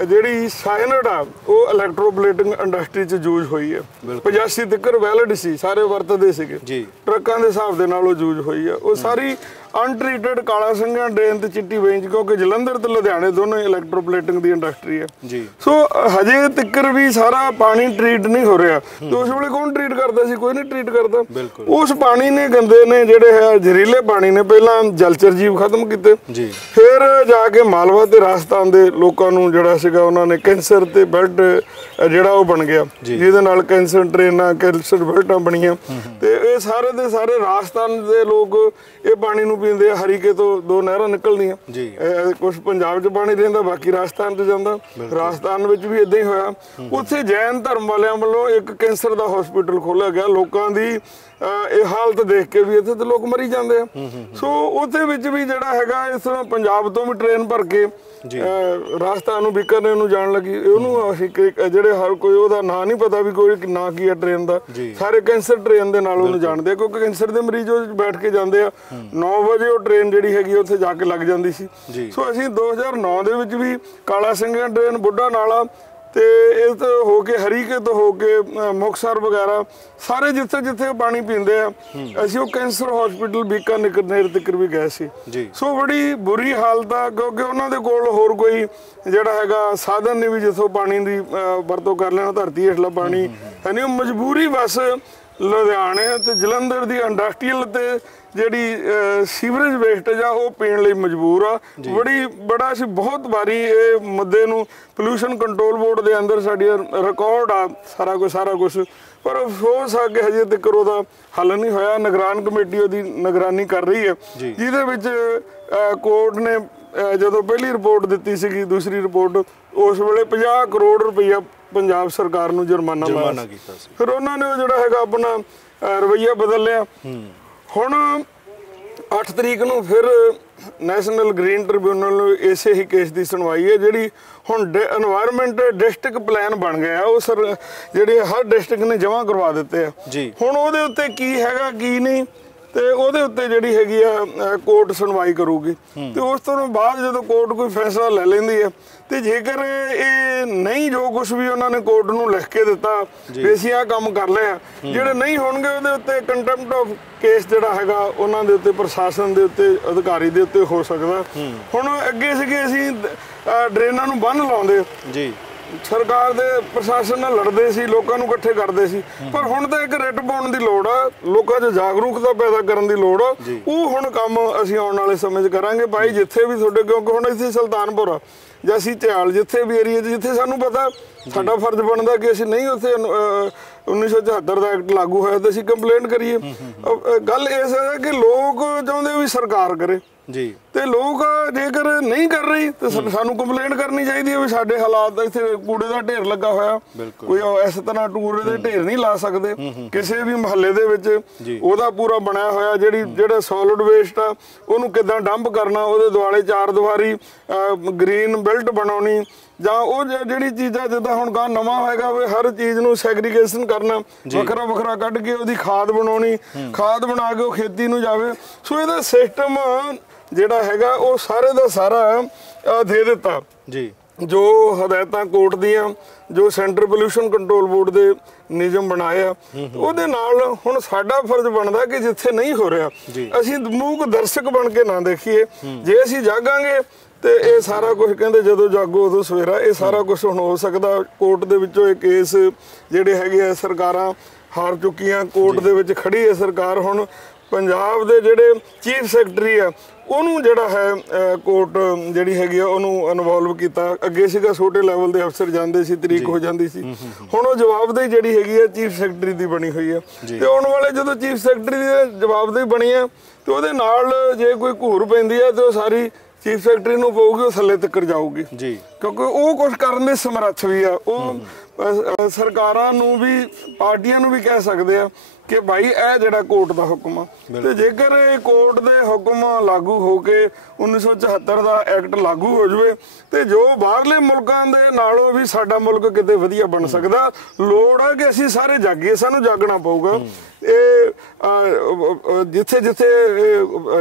ਜਿਹੜੀ ਸਾਇਨਡ ਆ ਉਹ ਇਲੈਕਟ੍ਰੋਪਲੇਟਿੰਗ ਇੰਡਸਟਰੀ 'ਚ ਯੂਜ਼ ਹੋਈ ਹੈ। 85 ਤੱਕ ਵੈਲਿਡ ਸੀ, ਸਾਰੇ ਵਰਤਦੇ ਸੀਗੇ ਜੀ, ਟਰੱਕਾਂ ਦੇ ਹਿਸਾਬ ਦੇ ਨਾਲ ਉਹ ਯੂਜ਼ ਹੋਈ ਆ। ਉਹ ਸਾਰੀ ਅਨਟ੍ਰੀਟਡ ਕਾਲਾ ਸਿੰਘਾਂ ਡਰੇਨ ਤੇ ਚਿੱਟੀ ਬੇਂਚ, ਕਿਉਂਕਿ ਜਲੰਧਰ ਤੇ ਲੁਧਿਆਣੇ ਦੋਨੋਂ ਇਲੈਕਟ੍ਰੋਪਲੇਟਿੰਗ ਦੀ ਇੰਡਸਟਰੀ ਹੈ ਜੀ। ਸੋ ਹਜੇ ਤੱਕ ਵੀ ਸਾਰਾ ਪਾਣੀ ਟ੍ਰੀਟ ਨਹੀਂ ਹੋ ਰਿਹਾ। ਤੇ ਉਸ ਵੇਲੇ ਕੌਣ ਟ੍ਰੀਟ ਕਰਦਾ ਸੀ? ਕੋਈ ਨਹੀਂ ਟ੍ਰੀਟ ਕਰਦਾ। ਉਸ ਪਾਣੀ ਨੇ, ਗੰਦੇ ਨੇ, ਜਿਹੜੇ ਹੈ ਜ਼ਹਿਰੀਲੇ ਪਾਣੀ ਨੇ, ਪਹਿਲਾਂ ਜਲਚਰ ਜੀਵ ਖਤਮ ਕੀਤੇ ਜੀ, ਫਿਰ ਜਾ ਕੇ ਮਾਲਵਾ ਤੇ ਰਾਜਸਥਾਨ ਦੇ ਲੋਕਾਂ ਨੂੰ ਜਿਹੜਾ ਸੀਗਾ ਉਹਨਾਂ ਨੇ ਕੈਂਸਰ ਤੇ ਬੈਲਟ ਜਿਹੜਾ ਉਹ ਬਣ ਗਿਆ, ਜਿਹਦੇ ਨਾਲ ਕੈਂਸਰ ਟ੍ਰੇਨਾਂ, ਕੈਂਸਰ ਬੈਲਟਾਂ ਬਣੀਆਂ। ਤੇ ਇਹ ਸਾਰੇ ਦੇ ਸਾਰੇ ਰਾਜਸਥਾਨ ਦੇ ਲੋਕ ਇਹ ਪਾਣੀ ਨੂੰ ਪੀਂਦੇ ਆ। ਹਰੀਕੇ ਤੋਂ 2 ਨਹਿਰਾਂ ਨਿਕਲਦੀਆਂ ਜੀ, ਕੁਝ ਪੰਜਾਬ 'ਚ ਪਾਣੀ ਰਹਿੰਦਾ, ਬਾਕੀ ਰਾਜਸਥਾਨ 'ਚ ਜਾਂਦਾ। ਰਾਜਸਥਾਨ ਵਿੱਚ ਵੀ ਇਦਾਂ ਹੀ ਹੋਇਆ। ਉੱਥੇ ਜੈਨ ਧਰਮ ਵਾਲਿਆਂ ਵੱਲੋਂ ਇੱਕ ਕੈਂਸਰ ਦਾ ਹਸਪੀਟਲ ਖੋਲ੍ਹਿਆ ਗਿਆ। ਲੋਕਾਂ ਦੀ ਇਹ ਹਾਲਤ ਦੇਖ ਕੇ ਵੀ ਇੱਥੇ ਤੇ ਲੋਕ ਮਰੀ ਜਾਂਦੇ ਆ। ਸੋ ਉਹਦੇ ਵਿੱਚ ਵੀ ਜਿਹੜਾ ਹੈਗਾ ਇਸ ਤਰ੍ਹਾਂ ਪੰਜਾਬ ਤੋਂ ਵੀ ਟ੍ਰੇਨ ਭਰ ਕੇ ਰਾਜਸਥਾਨ ਨੂੰ, ਬੀਕਾਨੇਰ ਨੂੰ ਜਾਣ ਲੱਗੀ। ਉਹਨੂੰ ਅਸੀਂ ਜਿਹੜੇ ਹਰ ਕੋਈ ਉਹਦਾ ਨਾਂ ਨਹੀਂ ਪਤਾ ਵੀ ਕੋਈ ਨਾਂ ਕੀ ਹੈ ਟ੍ਰੇਨ ਦਾ, ਸਾਰੇ ਕੈਂਸਰ ਟ੍ਰੇਨ ਦੇ ਨਾਲ ਉਹਨੂੰ ਜਾਣਦੇ ਆ, ਕਿਉਂਕਿ ਕੈਂਸਰ ਦੇ ਮਰੀਜ਼ ਉਹ ਬੈਠ ਕੇ ਜਾਂਦੇ ਆ। 9 ਵਜੇ ਉਹ ਟ੍ਰੇਨ ਜਿਹੜੀ ਹੈਗੀ ਉੱਥੇ ਜਾ ਕੇ ਲੱਗ ਜਾਂਦੀ ਸੀ। ਸੋ ਅਸੀਂ 2009 ਦੇ ਵਿੱਚ ਵੀ ਕਾਲਾ ਸਿੰਘਾਂ ਟ੍ਰੇਨ, ਬੁੱਢਾ ਨਾਲਾ ਤੇ ਇਹ ਤੋਂ ਹੋ ਕੇ ਹਰੀਕੇ ਤੋਂ ਹੋ ਕੇ ਮੁਕਤਸਰ ਵਗੈਰਾ ਸਾਰੇ ਜਿੱਥੇ ਜਿੱਥੇ ਪਾਣੀ ਪੀਂਦੇ ਆ, ਅਸੀਂ ਉਹ ਕੈਂਸਰ ਹਸਪੀਟਲ ਬੀਕਾਨੇਰ ਤੱਕ ਵੀ ਗਏ ਸੀ। ਸੋ ਬੜੀ ਬੁਰੀ ਹਾਲਤ ਆ, ਕਿਉਂਕਿ ਉਹਨਾਂ ਦੇ ਕੋਲ ਹੋਰ ਕੋਈ ਜਿਹੜਾ ਹੈਗਾ ਸਾਧਨ ਨਹੀਂ ਵੀ ਜਿੱਥੋਂ ਪਾਣੀ ਦੀ ਵਰਤੋਂ ਕਰ ਲੈਣਾ। ਧਰਤੀ ਹੇਠਲਾ ਪਾਣੀ ਹੈ ਨਹੀਂ, ਉਹ ਮਜਬੂਰੀ ਬਸ ਲੁਧਿਆਣੇ ਤੇ ਜਲੰਧਰ ਦੀ ਇੰਡਸਟਰੀਅਲ ਤੇ ਜਿਹੜੀ ਸੀਵਰੇਜ ਵੇਸਟੇਜ ਆ ਉਹ ਪੀਣ ਲਈ ਮਜਬੂਰ ਆ। ਬੜਾ ਅਸੀਂ ਬਹੁਤ ਵਾਰੀ ਇਹ ਮੁੱਦੇ ਨੂੰ ਪੋਲਿਊਸ਼ਨ ਕੰਟਰੋਲ ਬੋਰਡ ਦੇ ਅੰਦਰ ਸਾਡੀ ਰਿਕਾਰਡ ਆ ਸਾਰਾ ਕੁਝ, ਪਰ ਅਫਸੋਸ ਆ ਕਿ ਹਜੇ ਤੱਕ ਉਹਦਾ ਹੱਲ ਨਹੀਂ ਹੋਇਆ। ਨਿਗਰਾਨ ਕਮੇਟੀ ਉਹਦੀ ਨਿਗਰਾਨੀ ਕਰ ਰਹੀ ਹੈ, ਜਿਹਦੇ ਵਿੱਚ ਕੋਰਟ ਨੇ ਜਦੋਂ ਪਹਿਲੀ ਰਿਪੋਰਟ ਦਿੱਤੀ ਸੀਗੀ, ਦੂਸਰੀ ਰਿਪੋਰਟ, ਉਸ ਵੇਲੇ 50 ਕਰੋੜ ਰੁਪਈਆ ਪੰਜਾਬ ਸਰਕਾਰ ਨੂੰ ਜੁਰਮਾਨਾ ਕੀਤਾ ਸੀ। ਫਿਰ ਉਹਨਾਂ ਨੇ ਉਹ ਜਿਹੜਾ ਹੈਗਾ ਆਪਣਾ ਰਵੱਈਆ ਬਦਲ ਲਿਆ। ਹੁਣ 8 ਤਰੀਕ ਨੂੰ ਫਿਰ ਨੈਸ਼ਨਲ ਗ੍ਰੀਨ ਟ੍ਰਿਬਿਊਨਲ ਨੂੰ ਇਸੇ ਹੀ ਕੇਸ ਦੀ ਸੁਣਵਾਈ ਹੈ, ਜਿਹੜੀ ਹੁਣ এনवायरमेंट ਡਿਸਟ੍ਰਿਕਟ ਪਲਾਨ ਬਣ ਗਿਆ। ਉਹ ਜਿਹੜੇ ਹਰ ਡਿਸਟ੍ਰਿਕਟ ਨੇ ਜਮ੍ਹਾਂ ਕਰਵਾ ਦਿੱਤੇ ਆ। ਹੁਣ ਉਹਦੇ ਉੱਤੇ ਕੀ ਹੈਗਾ ਕੀ ਨਹੀਂ, ਤੇ ਉਹਦੇ ਉੱਤੇ ਜਿਹੜੀ ਹੈਗੀ ਆ ਕੋਰਟ ਸੁਣਵਾਈ ਕਰੂਗੀ ਤੇ ਉਸ ਤੋਂ ਬਾਅਦ ਜਦੋਂ ਕੋਰਟ ਕੋਈ ਫੈਸਲਾ ਲੈ ਲੈਂਦੀ ਹੈ ਤੇ ਜੇਕਰ ਇਹ ਨਹੀਂ ਜੋ ਕੁਝ ਵੀ ਉਹਨਾਂ ਨੇ ਕੋਰਟ ਨੂੰ ਲਿਖ ਕੇ ਦਿੱਤਾ ਵੀ ਅਸੀਂ ਆਹ ਕੰਮ ਕਰ ਲਿਆ, ਜਿਹੜੇ ਨਹੀਂ ਹੋਣਗੇ ਉਹਦੇ ਉੱਤੇ ਕੰਟੈਂਪਟ ਆਫ ਕੇਸ ਜਿਹੜਾ ਹੈਗਾ ਉਹਨਾਂ ਦੇ ਉੱਤੇ, ਪ੍ਰਸ਼ਾਸਨ ਦੇ ਉੱਤੇ, ਅਧਿਕਾਰੀ ਦੇ ਉੱਤੇ ਹੋ ਸਕਦਾ। ਹੁਣ ਅੱਗੇ ਸੀਗੇ ਅਸੀਂ ਡਰੇਨਾਂ ਨੂੰ ਬੰਨ੍ਹ ਲਾਉਂਦੇ ਜੀ, ਸਰਕਾਰ ਦੇ ਪ੍ਰਸ਼ਾਸਨ ਨਾਲ ਲੜਦੇ ਸੀ, ਲੋਕਾਂ ਨੂੰ ਇਕੱਠੇ ਕਰਦੇ ਸੀ, ਪਰ ਹੁਣ ਤਾਂ ਇੱਕ ਰਿਟ ਪਾਉਣ ਦੀ ਲੋੜ ਆ, ਲੋਕਾਂ 'ਚ ਜਾਗਰੂਕਤਾ ਪੈਦਾ ਕਰਨ ਦੀ ਲੋੜ ਆ। ਉਹ ਹੁਣ ਕੰਮ ਅਸੀਂ ਆਉਣ ਵਾਲੇ ਸਮੇਂ 'ਚ ਕਰਾਂਗੇ ਭਾਈ, ਜਿੱਥੇ ਵੀ ਤੁਹਾਡੇ, ਕਿਉਂਕਿ ਹੁਣ ਇੱਥੇ ਸੁਲਤਾਨਪੁਰ ਆ ਜਾਂ ਅਸੀਂ ਧਿਆਲ, ਜਿੱਥੇ ਵੀ ਏਰੀਆ 'ਚ ਜਿੱਥੇ ਸਾਨੂੰ ਪਤਾ ਸਾਡਾ ਫਰਜ਼ ਬਣਦਾ ਕਿ ਅਸੀਂ ਨਹੀਂ ਉੱਥੇ 1974 ਦਾ ਐਕਟ ਲਾਗੂ ਹੋਇਆ ਤੇ ਅਸੀਂ ਕੰਪਲੇਂਟ ਕਰੀਏ। ਗੱਲ ਇਸ ਹੈ ਕਿ ਲੋਕ ਚਾਹੁੰਦੇ ਵੀ ਸਰਕਾਰ ਕਰੇ ਜੀ, ਤੇ ਲੋਕ ਜੇਕਰ ਨਹੀਂ ਕਰ ਰਹੀ ਤੇ ਸਾਨੂੰ ਕੰਪਲੇਂਟ ਕਰਨੀ ਚਾਹੀਦੀ ਹੈ ਵੀ ਸਾਡੇ ਹਾਲਾਤ ਇੱਥੇ ਕੂੜੇ ਦਾ ਢੇਰ ਲੱਗਾ ਹੋਇਆ, ਕੋਈ ਇਸ ਤਰ੍ਹਾਂ ਕੂੜੇ ਦੇ ਢੇਰ ਨਹੀਂ ਲਾ ਸਕਦੇ ਕਿਸੇ ਵੀ ਮੁਹੱਲੇ ਦੇ ਵਿੱਚ, ਉਹਦਾ ਪੂਰਾ ਬਣਿਆ ਹੋਇਆ ਜਿਹੜਾ ਸੋਲਿਡ ਵੇਸਟ ਆ ਉਹਨੂੰ ਕਿੱਦਾਂ ਡੰਪ ਕਰਨਾ, ਉਹਦੇ ਦੁਆਲੇ ਚਾਰ ਦੀਵਾਰੀ ਗ੍ਰੀਨ ਬੈਲਟ ਬਣਾਉਣੀ, ਜਾਂ ਉਹ ਜਿਹੜੀ ਚੀਜ਼ਾਂ ਜਿੱਦਾਂ ਹੁਣ ਗਾਂ ਨਵਾਂ ਹੋਏਗਾ ਵੀ ਹਰ ਚੀਜ਼ ਨੂੰ ਸੈਗਰੀਗੇਸ਼ਨ ਕਰਨਾ, ਵੱਖਰਾ ਵੱਖਰਾ ਕੱਢ ਕੇ ਉਹਦੀ ਖਾਦ ਬਣਾਉਣੀ, ਖਾਦ ਬਣਾ ਕੇ ਉਹ ਖੇਤੀ ਨੂੰ ਜਾਵੇ। ਸੋ ਇਹਦਾ ਸਿਸਟਮ ਜਿਹੜਾ ਹੈਗਾ ਉਹ ਸਾਰੇ ਦਾ ਸਾਰਾ ਦੇ ਦਿੱਤਾ ਜੀ, ਜੋ ਹਦਾਇਤਾਂ ਕੋਰਟ ਦੀਆਂ, ਜੋ ਸੈਂਟਰ ਪੋਲਿਊਸ਼ਨ ਕੰਟਰੋਲ ਬੋਰਡ ਦੇ ਨਿਯਮ ਬਣਾਏ ਆ, ਉਹਦੇ ਨਾਲ ਹੁਣ ਸਾਡਾ ਫਰਜ਼ ਬਣਦਾ ਕਿ ਜਿੱਥੇ ਨਹੀਂ ਹੋ ਰਿਹਾ ਅਸੀਂ ਮੂਕ ਦਰਸ਼ਕ ਬਣ ਕੇ ਨਾ ਦੇਖੀਏ। ਜੇ ਅਸੀਂ ਜਾਗਾਂਗੇ ਤੇ ਇਹ ਸਾਰਾ ਕੁਝ, ਕਹਿੰਦੇ ਜਦੋਂ ਜਾਗੋ ਉਦੋਂ ਸਵੇਰਾ, ਇਹ ਸਾਰਾ ਕੁਝ ਹੁਣ ਹੋ ਸਕਦਾ। ਕੋਰਟ ਦੇ ਵਿੱਚੋਂ ਇਹ ਕੇਸ ਜਿਹੜੇ ਹੈਗੇ ਆ ਸਰਕਾਰਾਂ ਹਾਰ ਚੁੱਕੀਆਂ, ਕੋਰਟ ਦੇ ਵਿੱਚ ਖੜੀ ਹੈ ਸਰਕਾਰ। ਹੁਣ ਪੰਜਾਬ ਦੇ ਜਿਹੜੇ ਚੀਫ ਸੈਕਟਰੀ ਆ ਉਹਨੂੰ ਜਿਹੜਾ ਹੈ ਕੋਰਟ ਜਿਹੜੀ ਹੈਗੀ ਆ ਉਹਨੂੰ ਇਨਵੋਲਵ ਕੀਤਾ। ਅੱਗੇ ਸੀਗਾ ਛੋਟੇ ਲੈਵਲ ਦੇ ਅਫਸਰ ਜਾਂਦੇ ਸੀ, ਤਰੀਕ ਹੋ ਜਾਂਦੀ ਸੀ, ਹੁਣ ਉਹ ਜਵਾਬਦੇਹੀ ਜਿਹੜੀ ਹੈਗੀ ਆ ਚੀਫ ਸੈਕਟਰੀ ਦੀ ਬਣੀ ਹੋਈ ਆ। ਤੇ ਆਉਣ ਵਾਲੇ ਜਦੋਂ ਚੀਫ ਸੈਕਟਰੀ ਦੀ ਜਵਾਬਦੇਹੀ ਬਣੀ ਆ ਤੇ ਉਹਦੇ ਨਾਲ ਜੇ ਕੋਈ ਘੂਰ ਪੈਂਦੀ ਆ ਤੇ ਉਹ ਸਾਰੀ ਚੀਫ ਸੈਕਟਰੀ ਨੂੰ ਪਊਗੀ, ਉਹ ਥੱਲੇ ਤੱਕ ਜਾਊਗੀ ਜੀ, ਕਿਉਂਕਿ ਉਹ ਕੁਝ ਕਰਨ ਦੇ ਸਮਰੱਥ ਵੀ ਆ। ਉਹ ਸਰਕਾਰਾਂ ਨੂੰ ਵੀ, ਪਾਰਟੀਆਂ ਨੂੰ ਵੀ ਕਹਿ ਸਕਦੇ ਆ ਕਿ ਭਾਈ ਇਹ ਜਿਹੜਾ ਕੋਰਟ ਦਾ ਹੁਕਮ ਆ, ਤੇ ਜੇਕਰ ਇਹ ਕੋਰਟ ਦੇ ਹੁਕਮ ਲਾਗੂ ਹੋ ਕੇ 1974 ਦਾ ਐਕਟ ਲਾਗੂ ਹੋ ਜਾਵੇ ਤੇ ਜੋ ਬਾਹਰਲੇ ਮੁਲਕਾਂ ਦੇ ਨਾਲੋਂ ਵੀ ਸਾਡਾ ਮੁਲਕ ਕਿਤੇ ਵਧੀਆ ਬਣ ਸਕਦਾ। ਲੋੜ ਆ ਕਿ ਅਸੀਂ ਸਾਰੇ ਜਾਗੀਏ, ਸਾਨੂੰ ਜਾਗਣਾ ਪਊਗਾ। ਇਹ ਜਿੱਥੇ ਜਿੱਥੇ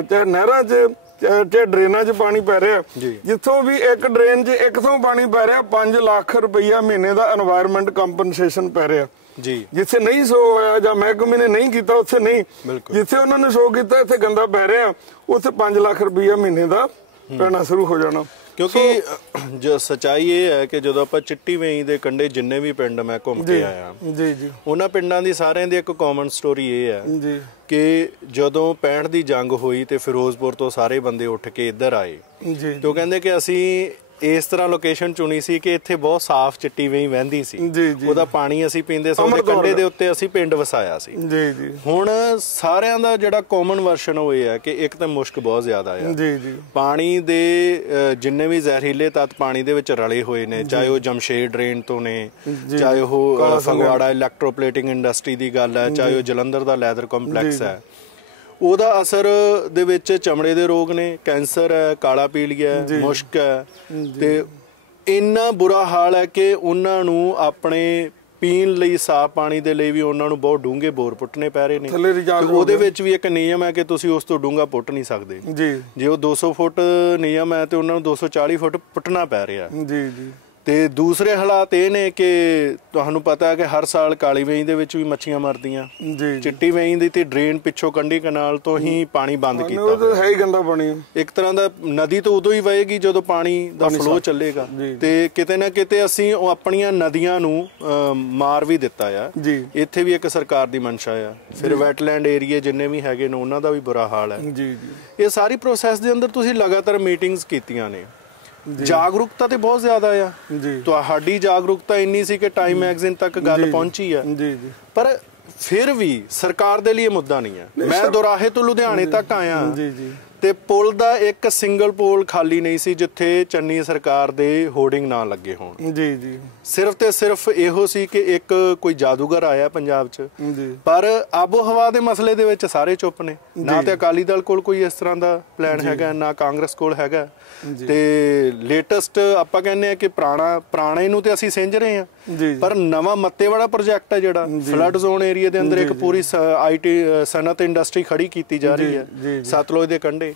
ਚਾਹੇ ਨਹਿਰਾਂ 'ਚ ਚਾਹੇ ਡਰੇਨਾਂ 'ਚ ਪਾਣੀ ਪੈ ਰਿਹਾ, ਜਿੱਥੋਂ ਵੀ ਇੱਕ ਡਰੇਨ 'ਚ ਇੱਕ ਥਾਂ ਪਾਣੀ ਪੈ ਰਿਹਾ 5 ਲੱਖ ਰੁਪਈਆ ਮਹੀਨੇ ਦਾ এনवायरमेंट ਕੰਪਨਸੇਸ਼ਨ ਪੈ ਰਿਹਾ ਜੀ। ਜਿੱਥੇ ਨਹੀਂ ਸੋ ਹੋਇਆ ਜਾਂ ਮਹਿਕਮੇ ਨੇ ਨਹੀਂ ਕੀਤਾ ਉੱਥੇ ਨਹੀਂ, ਜਿੱਥੇ ਉਹਨਾਂ ਨੇ ਸੋ ਕੀਤਾ ਇੱਥੇ ਗੰਦਾ ਪੈ ਰਿਹਾ, ਉੱਥੇ 5 ਲੱਖ ਰੁਪਈਆ ਮਹੀਨੇ ਦਾ ਪੈਣਾ ਸ਼ੁਰੂ ਹੋ ਜਾਣਾ। ਕਿਉਂਕਿ ਜੋ ਸੱਚਾਈ ਇਹ ਹੈ ਕਿ ਜਦੋਂ ਆਪਾਂ ਚਿੱਟੀ ਵੇਈ ਦੇ ਕੰਢੇ ਜਿੰਨੇ ਵੀ ਪਿੰਡ ਮੈਂ ਘੁੰਮ ਕੇ ਆਇਆ ਜੀ, ਉਹਨਾਂ ਪਿੰਡਾਂ ਦੀ ਸਾਰਿਆਂ ਦੀ ਇੱਕ ਕਾਮਨ ਸਟੋਰੀ ਇਹ ਹੈ ਜੀ ਕਿ ਜਦੋਂ 65 ਦੀ ਜੰਗ ਹੋਈ ਤੇ ਫਿਰੋਜ਼ਪੁਰ ਤੋਂ ਸਾਰੇ ਬੰਦੇ ਉੱਠ ਕੇ ਇੱਧਰ ਆਏ ਜੀ, ਤੇ ਉਹ ਕਹਿੰਦੇ ਕਿ ਅਸੀਂ ਇਸ ਤਰ੍ਹਾਂ ਲੋਕੇਸ਼ਨ ਚੁਣੀ ਸੀ ਕਿ ਇੱਥੇ ਬਹੁਤ ਸਾਫ਼ ਚਿੱਟੀ ਵੇਈ ਵਹਿੰਦੀ ਸੀ, ਉਹਦਾ ਪਾਣੀ ਅਸੀਂ ਪੀਂਦੇ ਸੀ, ਉਹਦੇ ਕੰਢੇ ਦੇ ਉੱਤੇ ਅਸੀਂ ਪਿੰਡ ਵਸਾਇਆ ਸੀ ਜੀ। ਹੁਣ ਸਾਰਿਆਂ ਦਾ ਜਿਹੜਾ ਕਾਮਨ ਵਰਸ਼ਨ ਉਹ ਇਹ ਹੈ ਕਿ ਇੱਕ ਤਾਂ ਮੁਸ਼ਕ ਬਹੁਤ ਜ਼ਿਆਦਾ ਆ ਜੀ, ਪਾਣੀ ਦੇ ਜਿੰਨੇ ਵੀ ਜ਼ਹਿਰੀਲੇ ਤੱਤ ਪਾਣੀ ਦੇ ਵਿੱਚ ਰਲੇ ਹੋਏ ਨੇ, ਚਾਹੇ ਉਹ ਜਮਸ਼ੇਦ ਡਰੇਨ ਤੋਂ ਨੇ, ਚਾਹੇ ਉਹ ਫਗਵਾੜਾ ਇਲੈਕਟ੍ਰੋਪਲੇਟਿੰਗ ਇੰਡਸਟਰੀ ਦੀ ਗੱਲ ਹੈ, ਚਾਹੇ ਉਹ ਜਲੰਧਰ ਦਾ ਲੈਦਰ ਕੰਪਲੈਕਸ ਹੈ, ਉਹਦਾ ਅਸਰ ਦੇ ਵਿੱਚ ਚਮੜੇ ਦੇ ਰੋਗ ਨੇ, ਕੈਂਸਰ ਹੈ, ਕਾਲਾ ਪੀਲੀਆ ਹੈ, ਮੁਸ਼ਕ ਹੈ, ਤੇ ਇੰਨਾ ਬੁਰਾ ਹਾਲ ਹੈ ਕਿ ਉਹਨਾਂ ਨੂੰ ਆਪਣੇ ਪੀਣ ਲਈ ਸਾਫ਼ ਪਾਣੀ ਦੇ ਲਈ ਵੀ ਉਹਨਾਂ ਨੂੰ ਬਹੁਤ ਡੂੰਘੇ ਬੋਰ ਪੁੱਟਣੇ ਪੈ ਰਹੇ ਨੇ। ਉਹਦੇ ਵਿੱਚ ਵੀ ਇੱਕ ਨਿਯਮ ਹੈ ਕਿ ਤੁਸੀਂ ਉਸ ਤੋਂ ਡੂੰਘਾ ਪੁੱਟ ਨਹੀਂ ਸਕਦੇ ਜੀ। ਜੇ ਉਹ 200 ਫੁੱਟ ਨਿਯਮ ਹੈ ਤੇ ਉਹਨਾਂ ਨੂੰ 240 ਫੁੱਟ ਪੁੱਟਣਾ ਪੈ ਰਿਹਾ ਜੀ ਜੀ। ਤੇ ਦੂਸਰੇ ਹਾਲਾਤ ਇਹ ਨੇ ਕਿ ਤੁਹਾਨੂੰ ਪਤਾ ਹੈ ਕਿ ਹਰ ਸਾਲ ਕਾਲੀ ਵੇਈ ਦੇ ਵਿੱਚ ਵੀ ਮੱਛੀਆਂ ਮਰਦੀਆਂ ਜੀ, ਚਿੱਟੀ ਵੇਈ ਦੀ ਤੇ ਡਰੇਨ ਪਿੱਛੋਂ ਕੰਢੀ ਕਨਾਲ ਤੋਂ ਹੀ ਪਾਣੀ ਬੰਦ ਕੀਤਾ, ਉਹ ਹੈ ਹੀ ਗੰਦਾ ਪਾਣੀ। ਇੱਕ ਤਰ੍ਹਾਂ ਦਾ ਨਦੀ ਤੋਂ ਉਦੋਂ ਹੀ ਵਹੇਗੀ ਜਦੋਂ ਪਾਣੀ ਦਾ ਫਲੋ ਚੱਲੇਗਾ, ਤੇ ਕਿਤੇ ਨਾ ਕਿਤੇ ਅਸੀਂ ਉਹ ਆਪਣੀਆਂ ਨਦੀਆਂ ਨੂੰ ਮਾਰ ਵੀ ਦਿੱਤਾ ਆ ਜੀ। ਇੱਥੇ ਵੀ ਇੱਕ ਸਰਕਾਰ ਦੀ ਮਨਸ਼ਾ ਆ। ਫਿਰ ਵੈਟਲੈਂਡ ਏਰੀਏ ਜਿੰਨੇ ਵੀ ਹੈਗੇ ਨੇ ਉਹਨਾਂ ਦਾ ਵੀ ਬੁਰਾ ਹਾਲ ਹੈ ਜੀ। ਇਹ ਸਾਰੀ ਪ੍ਰੋਸੈਸ ਦੇ ਅੰਦਰ ਤੁਸੀਂ ਲਗਾਤਾਰ ਮੀਟਿੰਗਸ ਕੀਤੀਆਂ ਨੇ, ਜਾਗਰੂਕਤਾ ਤੇ ਬਹੁਤ ਜ਼ਿਆਦਾ ਆ ਜੀ। ਤੁਹਾਡੀ ਜਾਗਰੂਕਤਾ ਇੰਨੀ ਸੀ ਕਿ ਟਾਈਮ ਮੈਗਜ਼ੀਨ ਤੱਕ ਗੱਲ ਪਹੁੰਚੀ ਆ ਜੀ, ਪਰ ਫਿਰ ਵੀ ਸਰਕਾਰ ਦੇ ਲਈ ਮੁੱਦਾ ਨਹੀਂ ਹੈ। ਮੈਂ ਦੁਰਾਹੇ ਤੋਂ ਲੁਧਿਆਣੇ ਤੱਕ ਆਇਆ ਤੇ ਪੁਲ ਦਾ ਇੱਕ ਸਿੰਗਲ ਪੋਲ ਖਾਲੀ ਨਹੀਂ ਸੀ ਜਿੱਥੇ ਚੰਨੀ ਸਰਕਾਰ ਦੇ ਹੋਰਡਿੰਗ ਨਾ ਲੱਗੇ ਹੋਣ। ਜੀ ਜੀ। ਸਿਰਫ ਤੇ ਸਿਰਫ ਇਹੋ ਸੀ ਕਿ ਇੱਕ ਕੋਈ ਜਾਦੂਗਰ ਆਇਆ ਪੰਜਾਬ 'ਚ, ਪਰ ਆਬੋ ਹਵਾ ਦੇ ਮਸਲੇ ਦੇ ਵਿੱਚ ਸਾਰੇ ਚੁੱਪ ਨੇ। ਨਾ ਤੇ ਅਕਾਲੀ ਦਲ ਕੋਲ ਕੋਈ ਇਸ ਤਰ੍ਹਾਂ ਦਾ ਪਲਾਨ ਹੈਗਾ, ਨਾ ਕਾਂਗਰਸ ਕੋਲ ਹੈਗਾ। ਤੇ ਲੇਟੈਸਟ ਆਪਾਂ ਕਹਿੰਦੇ ਆ ਕਿ ਪੁਰਾਣੇ ਨੂੰ ਤੇ ਅਸੀਂ ਸਿੰਝ ਰਹੇ ਆ, ਪਰ ਨਵਾਂ ਮੱਤੇ ਵਾਲਾ ਪ੍ਰੋਜੈਕਟ ਹੈ ਜਿਹੜਾ ਫਲੱਡ ਜ਼ੋਨ ਏਰੀਆ ਦੇ ਅੰਦਰ ਇੱਕ ਪੂਰੀ IT ਸਨਅਤ ਇੰਡਸਟਰੀ ਖੜੀ ਕੀਤੀ ਜਾ ਰਹੀ ਹੈ ਸਤਲੁਜ ਦੇ ਕੰਢੇ।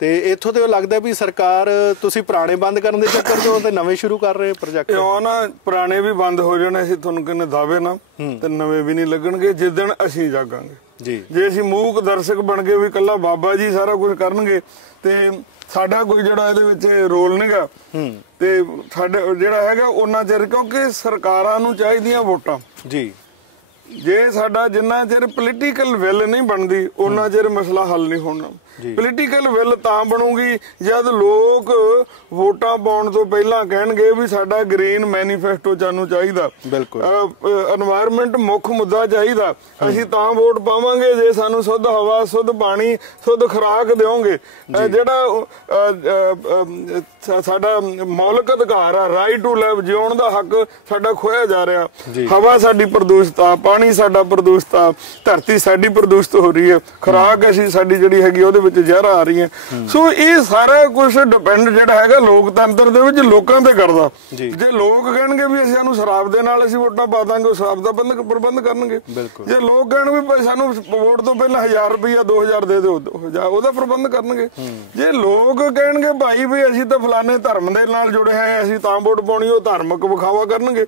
ਤੇ ਇੱਥੋਂ ਤੇ ਲੱਗਦਾ ਵੀ ਸਰਕਾਰ ਤੁਸੀਂ ਪੁਰਾਣੇ ਬੰਦ ਕਰਨ ਦੇ ਚੱਕਰ 'ਚ ਤੇ ਨਵੇਂ ਸ਼ੁਰੂ ਕਰ ਰਹੇ ਪ੍ਰੋਜੈਕਟ। ਉਹ ਨਾ ਪੁਰਾਣੇ ਵੀ ਬੰਦ ਹੋ ਜਾਣੇ ਸੀ, ਤੁਹਾਨੂੰ ਕਹਿੰਦੇ ਦਾਅਵੇ ਨਾ, ਤੇ ਨਵੇਂ ਵੀ ਨਹੀਂ ਲੱਗਣਗੇ ਜਿੱਦਣ ਅਸੀਂ ਜਾਗਾਂਗੇ ਜੀ। ਜੇ ਅਸੀਂ ਮੂਕ ਦਰਸ਼ਕ ਬਣ ਗਏ ਵੀ ਕੱਲਾ ਬਾਬਾ ਜੀ ਸਾਰਾ ਕੁਝ ਕਰਨਗੇ ਤੇ ਸਾਡਾ ਕੋਈ ਜਿਹੜਾ ਇਹਦੇ ਵਿੱਚ ਰੋਲ ਨਹੀਂਗਾ, ਤੇ ਸਾਡੇ ਜਿਹੜਾ ਹੈਗਾ ਉਹਨਾਂ ਚਿਰ, ਕਿਉਂਕਿ ਸਰਕਾਰਾਂ ਨੂੰ ਚਾਹੀਦੀਆਂ ਵੋਟਾਂ ਜੀ। ਜੇ ਸਾਡਾ ਜਿੰਨਾ ਚਿਰ ਪੋਲੀਟੀਕਲ ਵਿਲ ਨਹੀਂ ਬਣਦੀ ਉਹਨਾਂ ਚਿਰ ਮਸਲਾ ਹੱਲ ਨਹੀਂ ਹੋਣਾ। ਪੋਲੀਟੀਕਲ ਵਿਲ ਤਾਂ ਬਣੂਗੀ ਜਦ ਲੋਕ ਵੋਟਾਂ ਪਾਉਣ ਤੋਂ ਪਹਿਲਾਂ ਕਹਿਣਗੇ ਵੀ ਸਾਡਾ ਗ੍ਰੀਨ ਮੈਨੀਫੈਸਟੋ ਸਾਨੂੰ ਚਾਹੀਦਾ, এনवायरमेंट ਮੁੱਖ ਮੁੱਦਾ ਚਾਹੀਦਾ, ਅਸੀਂ ਤਾਂ ਵੋਟ ਪਾਵਾਂਗੇ ਜੇ ਸਾਨੂੰ ਸ਼ੁੱਧ ਹਵਾ, ਸ਼ੁੱਧ ਪਾਣੀ, ਸ਼ੁੱਧ ਖੁਰਾਕ ਦਿਓਗੇ। ਜਿਹੜਾ ਸਾਡਾ ਮੌਲਿਕ ਅਧਿਕਾਰ ਆ, ਰਾਈਟ ਟੂ ਲਾਈਫ, ਜਿਉਣ ਦਾ ਹੱਕ ਸਾਡਾ ਖੋਇਆ ਜਾ ਰਿਹਾ। ਹਵਾ ਸਾਡੀ ਪ੍ਰਦੂਸ਼ਿਤ ਆ, ਪਾਣੀ ਸਾਡਾ ਪ੍ਰਦੂਸ਼ਿਤ ਆ, ਧਰਤੀ ਸਾਡੀ ਪ੍ਰਦੂਸ਼ਿਤ ਹੋ ਰਹੀ ਹੈ, ਖੁਰਾਕ ਅਸੀਂ ਸਾਡੀ ਜਿਹੜੀ ਹੈਗੀ ਉਹਦੇ ਵਿੱਚ ਜ਼ਹਿਰਾਂ ਆ ਰਹੀਆਂ। ਸੋ ਇਹ ਸਾਰਾ ਕੁਝ ਡਿਪੈਂਡ ਜਿਹੜਾ ਹੈਗਾ ਲੋਕਤੰਤਰ ਦੇ ਵਿੱਚ ਲੋਕਾਂ ਤੇ ਕਰਦਾ। ਜੇ ਲੋਕ ਕਹਿਣਗੇ ਵੀ ਸਾਨੂੰ ਸ਼ਰਾਬ ਦੇ ਨਾਲ ਅਸੀਂ ਵੋਟਾਂ ਪਾ ਦਾਂਗੇ, ਉਹ ਸ਼ਰਾਬ ਦਾ ਪ੍ਰਬੰਧ ਕਰਨਗੇ। ਜੇ ਲੋਕ ਕਹਿਣਗੇ ਵੀ ਸਾਨੂੰ ਵੋਟ ਤੋਂ ਪਹਿਲਾਂ 1000 ਰੁਪਇਆ 2000 ਦੇ ਦਿਓ, ਉਹਦਾ ਪ੍ਰਬੰਧ ਕਰਨਗੇ। ਜੇ ਲੋਕ ਕਹਿਣਗੇ ਭਾਈ ਵੀ ਅਸੀਂ ਤਾਂ ਫਲਾਣੇ ਧਰਮ ਦੇ ਨਾਲ ਜੁੜੇ ਹੈ, ਅਸੀਂ ਤਾਂ ਵੋਟ ਪਾਉਣੀ, ਉਹ ਧਾਰਮਿਕ ਵਿਖਾਵਾ ਕਰਨਗੇ।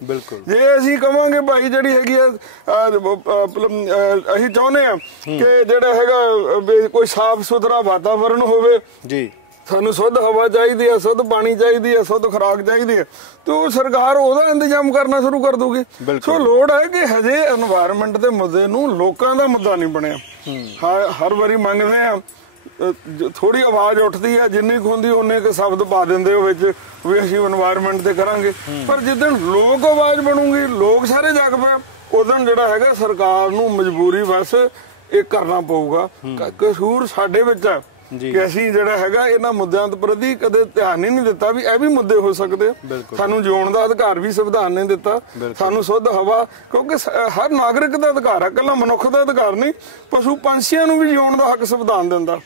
ਜੇ ਅਸੀਂ ਕਵਾਂਗੇ ਭਾਈ ਜਿਹੜੀ ਹੈਗੀ ਆ ਅਸੀਂ ਚਾਹੁੰਦੇ ਆ ਕਿ ਜਿਹੜਾ ਹੈਗਾ ਕੋਈ ਸਾਫ਼ ਸੁਥਰਾ ਵਾਤਾਵਰਨ ਹੋਵੇ ਜੀ, ਸਾਨੂੰ ਸ਼ੁੱਧ ਹਵਾ ਚਾਹੀਦੀ ਹੈ, ਸ਼ੁੱਧ ਪਾਣੀ ਚਾਹੀਦੀ ਹੈ, ਸ਼ੁੱਧ ਖੁਰਾਕ ਚਾਹੀਦੀ ਹੈ, ਤੇ ਉਹ ਸਰਕਾਰ ਉਹਦਾ ਇੰਤਜ਼ਾਮ ਕਰਨਾ ਸ਼ੁਰੂ ਕਰ ਦੂਗੀ। ਸੋ ਲੋੜ ਹੈ ਕਿ ਹਜੇ এনवायरमेंट ਦੇ ਮੁੱਦੇ ਨੂੰ ਲੋਕਾਂ ਦਾ ਮੁੱਦਾ ਨਹੀਂ ਬਣਿਆ। ਹਰ ਵਾਰੀ ਮੰਗਦੇ ਆ, ਥੋੜੀ ਆਵਾਜ਼ ਉੱਠਦੀ ਹੈ, ਜਿੰਨੀ ਕੁ ਹੁੰਦੀ ਉਹਨੇ ਕੁ ਸ਼ਬਦ ਪਾ ਦਿੰਦੇ ਉਹ ਵਿੱਚ ਵੀ ਅਸੀਂ এনवायरमेंट ਤੇ ਕਰਾਂਗੇ। ਪਰ ਜਿੱਦਣ ਲੋਕ ਆਵਾਜ਼ ਬਣੂਗੀ, ਲੋਕ ਸਾਰੇ ਜਾਗ ਪਏ, ਉਦੋਂ ਜਿਹੜਾ ਹੈਗਾ ਸਰਕਾਰ ਨੂੰ ਮਜਬੂਰੀ ਬਸ ਇਹ ਕਰਨਾ ਪਊਗਾ। ਕਸੂਰ ਸਾਡੇ ਵਿੱਚ ਹੈ ਕਿ ਅਸੀਂ ਜਿਹੜਾ ਹੈਗਾ ਇਹਨਾਂ ਮੁੱਦਿਆਂ ਦੇ ਪ੍ਰਤੀ ਕਦੇ ਧਿਆਨ ਹੀ ਨਹੀਂ ਦਿੱਤਾ ਵੀ ਇਹ ਵੀ ਮੁੱਦੇ ਹੋ ਸਕਦੇ। ਸਾਨੂੰ ਜਿਉਣ ਦਾ ਅਧਿਕਾਰ ਵੀ ਸੰਵਿਧਾਨ ਨੇ ਦਿੱਤਾ, ਸਾਨੂੰ ਸ਼ੁੱਧ ਹਵਾ, ਕਿਉਂਕਿ ਹਰ ਨਾਗਰਿਕ ਦਾ ਅਧਿਕਾਰ ਹੈ, ਇਕੱਲਾ ਮਨੁੱਖ ਦਾ ਅਧਿਕਾਰ ਨਹੀਂ। ਪਸ਼ੂ ਪੰਛੀਆਂ ਨੂੰ ਵੀ ਜਿਉਣ ਦਾ ਹੱਕ ਸੰਵਿਧਾਨ ਦਿੰਦਾ,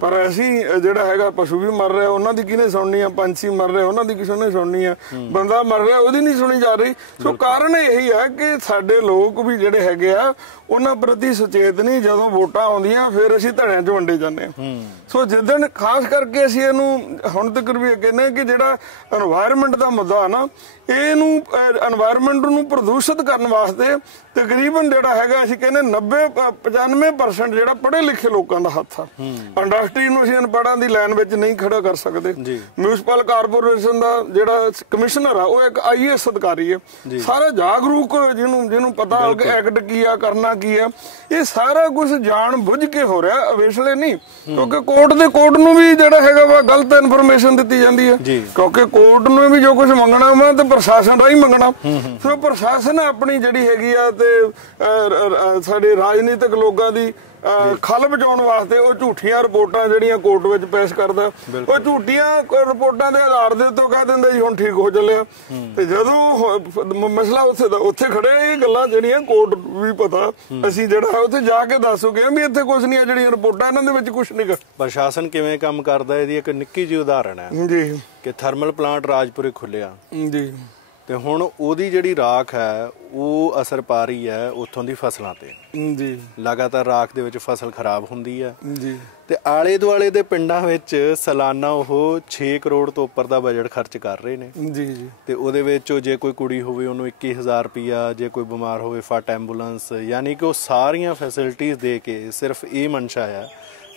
ਪਰ ਅਸੀਂ ਜਿਹੜਾ ਹੈਗਾ ਪਸ਼ੂ ਵੀ ਮਰ ਰਿਹਾ ਉਹਨਾਂ ਦੀ ਕਿਹਨੇ ਸੁਣਨੀ ਆ, ਪੰਛੀ ਮਰ ਰਿਹਾ ਉਹਨਾਂ ਦੀ ਕਿਸੇ ਨੇ ਸੁਣਨੀ ਆ, ਬੰਦਾ ਮਰ ਰਿਹਾ ਉਹਦੀ ਨਹੀਂ ਸੁਣੀ ਜਾ ਰਹੀ। ਸੋ ਕਾਰਨ ਇਹੀ ਹੈ ਕਿ ਸਾਡੇ ਲੋਕ ਵੀ ਜਿਹੜੇ ਹੈਗੇ ਆ ਉਹਨਾਂ ਪ੍ਰਤੀ ਸੁਚੇਤ ਨਹੀਂ। ਜਦੋਂ ਵੋਟਾਂ ਆਉਂਦੀਆਂ ਫਿਰ ਅਸੀਂ ਧੜਿਆਂ 'ਚ ਵੰਡੇ ਜਾਂਦੇ ਹਾਂ। ਸੋ ਜਿੱਦਣ ਖਾਸ ਕਰਕੇ ਅਸੀਂ ਇਹਨੂੰ ਹੁਣ ਤੱਕ ਵੀ ਕਹਿੰਦੇ ਕਿ ਜਿਹੜਾ এনवायरमेंट ਦਾ ਮੁੱਦਾ ਨਾ, ਇਹਨੂੰ এনवायरमेंट ਨੂੰ ਪ੍ਰਦੂਸ਼ਿਤ ਕਰਨ ਵਾਸਤੇ ਤਕਰੀਬਨ ਜਿਹੜਾ ਹੈਗਾ ਅਸੀਂ ਕਹਿੰਦੇ 90-95% ਜਿਹੜਾ ਪੜ੍ਹੇ ਲਿਖੇ ਲੋਕਾਂ ਦਾ ਹੱਥ ਆ। ਇੰਡਸਟਰੀ ਨੂੰ ਅਸੀਂ ਅਨਪੜ੍ਹਾਂ ਦੀ ਲਾਈਨ ਵਿੱਚ ਨਹੀਂ ਖੜਾ ਕਰ ਸਕਦੇ। ਮਿਊਨਿਸਪਲ ਕਾਰਪੋਰੇਸ਼ਨ ਦਾ ਜਿਹੜਾ ਕਮਿਸ਼ਨਰ ਆ ਉਹ ਇੱਕ IAS ਅਧਿਕਾਰੀ ਹੈ, ਸਾਰਾ ਜਾਗਰੂਕ, ਜਿਹਨੂੰ ਪਤਾ ਹੋ ਕਿ ਐਕਟ ਕੀ ਆ, ਕਰਨਾ ਕੀ ਆ। ਇਹ ਸਾਰਾ ਕੁਝ ਜਾਣ ਬੁੱਝ ਕੇ ਹੋ ਰਿਹਾ, ਅਵੇਸਲੇ ਨਹੀਂ। ਕਿਉਂਕਿ ਕੋਰਟ ਨੂੰ ਵੀ ਜਿਹੜਾ ਹੈਗਾ ਵਾ ਗਲਤ ਇਨਫੋਰਮੇਸ਼ਨ ਦਿੱਤੀ ਜਾਂਦੀ ਹੈ, ਕਿਉਂਕਿ ਕੋਰਟ ਨੂੰ ਵੀ ਜੋ ਕੁਝ ਮੰਗਣਾ ਵਾ ਤੇ ਪ੍ਰਸ਼ਾਸਨ ਰਾਹੀਂ ਮੰਗਣਾ। ਸੋ ਪ੍ਰਸ਼ਾਸਨ ਆਪਣੀ ਜਿਹੜੀ ਹੈਗੀ ਆ ਤੇ ਸਾਡੇ ਰਾਜਨੀਤਿਕ ਲੋਕਾਂ ਦੀ ਖੱਲ ਬਚਾਉਣ ਵਾਸਤੇ ਉਹ ਝੂਠੀਆਂ ਰਿਪੋਰਟਾਂ ਜਿਹੜੀਆਂ ਕੋਰਟ ਵਿੱਚ ਪੇਸ਼ ਕਰਦਾ, ਉਹ ਝੂਠੀਆਂ ਰਿਪੋਰਟਾਂ ਦੇ ਆਧਾਰ ਦੇ ਉੱਤੇ ਕਹਿ ਦਿੰਦੇ ਜੀ ਹੁਣ ਠੀਕ ਹੋ ਚੱਲਿਆ। ਤੇ ਜਦੋਂ ਮਸਲਾ ਉੱਥੇ ਖੜੇ, ਇਹ ਗੱਲਾਂ ਜਿਹੜੀਆਂ ਕੋਰਟ ਵੀ ਪਤਾ, ਅਸੀਂ ਜਿਹੜਾ ਉੱਥੇ ਜਾ ਕੇ ਦੱਸੋਗੇ ਵੀ ਇੱਥੇ ਕੁਝ ਨਹੀਂ ਆ, ਜਿਹੜੀਆਂ ਰਿਪੋਰਟਾਂ ਇਹਨਾਂ ਦੇ ਵਿੱਚ ਕੁਝ ਨਹੀਂ। ਪ੍ਰਸ਼ਾਸਨ ਕਿਵੇਂ ਕੰਮ ਕਰਦਾ ਇਹਦੀ ਇੱਕ ਨਿੱਕੀ ਜਿਹੀ ਉਦਾਹਰਣ ਹੈ ਜੀ, ਕਿ ਥਰਮਲ ਪਲਾਂਟ ਰਾਜਪੁਰੇ ਖੁੱਲਿਆ ਜੀ, ਤੇ ਹੁਣ ਉਹਦੀ ਜਿਹੜੀ ਰਾਖ ਹੈ ਉਹ ਅਸਰ ਪਾ ਰਹੀ ਹੈ ਉੱਥੋਂ ਦੀ ਫਸਲਾਂ ਤੇ ਜੀ। ਲਗਾਤਾਰ ਰਾਖ ਦੇ ਵਿੱਚ ਫਸਲ ਖਰਾਬ ਹੁੰਦੀ ਹੈ ਜੀ, ਤੇ ਆਲੇ ਦੁਆਲੇ ਦੇ ਪਿੰਡਾਂ ਵਿੱਚ ਸਾਲਾਨਾ ਉਹ 6 ਕਰੋੜ ਤੋਂ ਉੱਪਰ ਦਾ ਬਜਟ ਖਰਚ ਕਰ ਰਹੇ ਨੇ ਜੀ ਜੀ। ਤੇ ਉਹਦੇ ਵਿੱਚ ਜੇ ਕੋਈ ਕੁੜੀ ਹੋਵੇ ਉਹਨੂੰ 21,000 ਰੁਪਇਆ, ਜੇ ਕੋਈ ਬਿਮਾਰ ਹੋਵੇ ਫਟ ਐਂਬੂਲੈਂਸ, ਯਾਨੀ ਕਿ ਉਹ ਸਾਰੀਆਂ ਫੈਸਿਲਿਟੀਜ਼ ਦੇ ਕੇ ਸਿਰਫ ਇਹ ਮਨਸ਼ਾ ਆ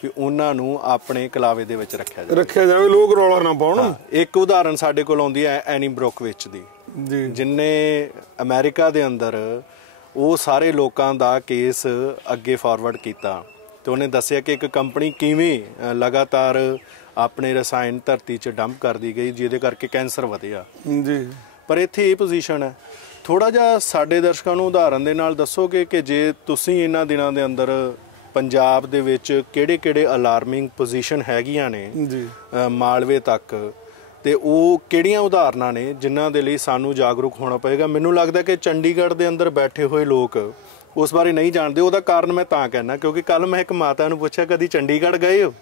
ਕਿ ਉਹਨਾਂ ਨੂੰ ਆਪਣੇ ਕਲਾਵੇ ਦੇ ਵਿੱਚ ਰੱਖਿਆ ਜਾਵੇ, ਲੋਕ ਰੌਲਾ ਨਾ ਪਾਉਣ। ਇੱਕ ਉਦਾਹਰਨ ਸਾਡੇ ਕੋਲ ਆਉਂਦੀ ਹੈ ਐਨੀ ਬਰੋਕੋਵਿਚ ਦੀ, ਜਿਨਨੇ ਅਮਰੀਕਾ ਦੇ ਅੰਦਰ ਉਹ ਸਾਰੇ ਲੋਕਾਂ ਦਾ ਕੇਸ ਅੱਗੇ ਫਾਰਵਰਡ ਕੀਤਾ, ਤੇ ਉਹਨੇ ਦੱਸਿਆ ਕਿ ਇੱਕ ਕੰਪਨੀ ਕਿਵੇਂ ਲਗਾਤਾਰ ਆਪਣੇ ਰਸਾਇਣ ਧਰਤੀ 'ਚ ਡੰਪ ਕਰਦੀ ਗਈ, ਜਿਹਦੇ ਕਰਕੇ ਕੈਂਸਰ ਵਧਿਆ ਜੀ। ਪਰ ਇੱਥੇ ਇਹ ਪੋਜੀਸ਼ਨ ਹੈ। ਥੋੜਾ ਜਿਹਾ ਸਾਡੇ ਦਰਸ਼ਕਾਂ ਨੂੰ ਉਦਾਹਰਨ ਦੇ ਨਾਲ ਦੱਸੋਗੇ ਕਿ ਜੇ ਤੁਸੀਂ ਇਹਨਾਂ ਦਿਨਾਂ ਦੇ ਅੰਦਰ ਪੰਜਾਬ ਦੇ ਵਿੱਚ ਕਿਹੜੇ ਅਲਾਰਮਿੰਗ ਪੋਜੀਸ਼ਨ ਹੈਗੀਆਂ ਨੇ ਜੀ ਮਾਲਵੇ ਤੱਕ, ਤੇ ਉਹ ਕਿਹੜੀਆਂ ਉਦਾਹਰਨਾਂ ਨੇ ਜਿਨ੍ਹਾਂ ਦੇ ਲਈ ਸਾਨੂੰ ਜਾਗਰੂਕ ਹੋਣਾ ਪਏਗਾ। ਮੈਨੂੰ ਲੱਗਦਾ ਕਿ ਚੰਡੀਗੜ੍ਹ ਦੇ ਅੰਦਰ ਬੈਠੇ ਹੋਏ ਲੋਕ ਉਸ ਬਾਰੇ ਨਹੀਂ ਜਾਣਦੇ। ਉਹਦਾ ਕਾਰਨ ਮੈਂ ਤਾਂ ਕਹਿਣਾ ਕਿਉਂਕਿ ਕੱਲ ਮੈਂ ਇੱਕ ਮਾਤਾ ਨੂੰ ਪੁੱਛਿਆ ਕਦੀ ਚੰਡੀਗੜ੍ਹ ਗਏ ਹੋ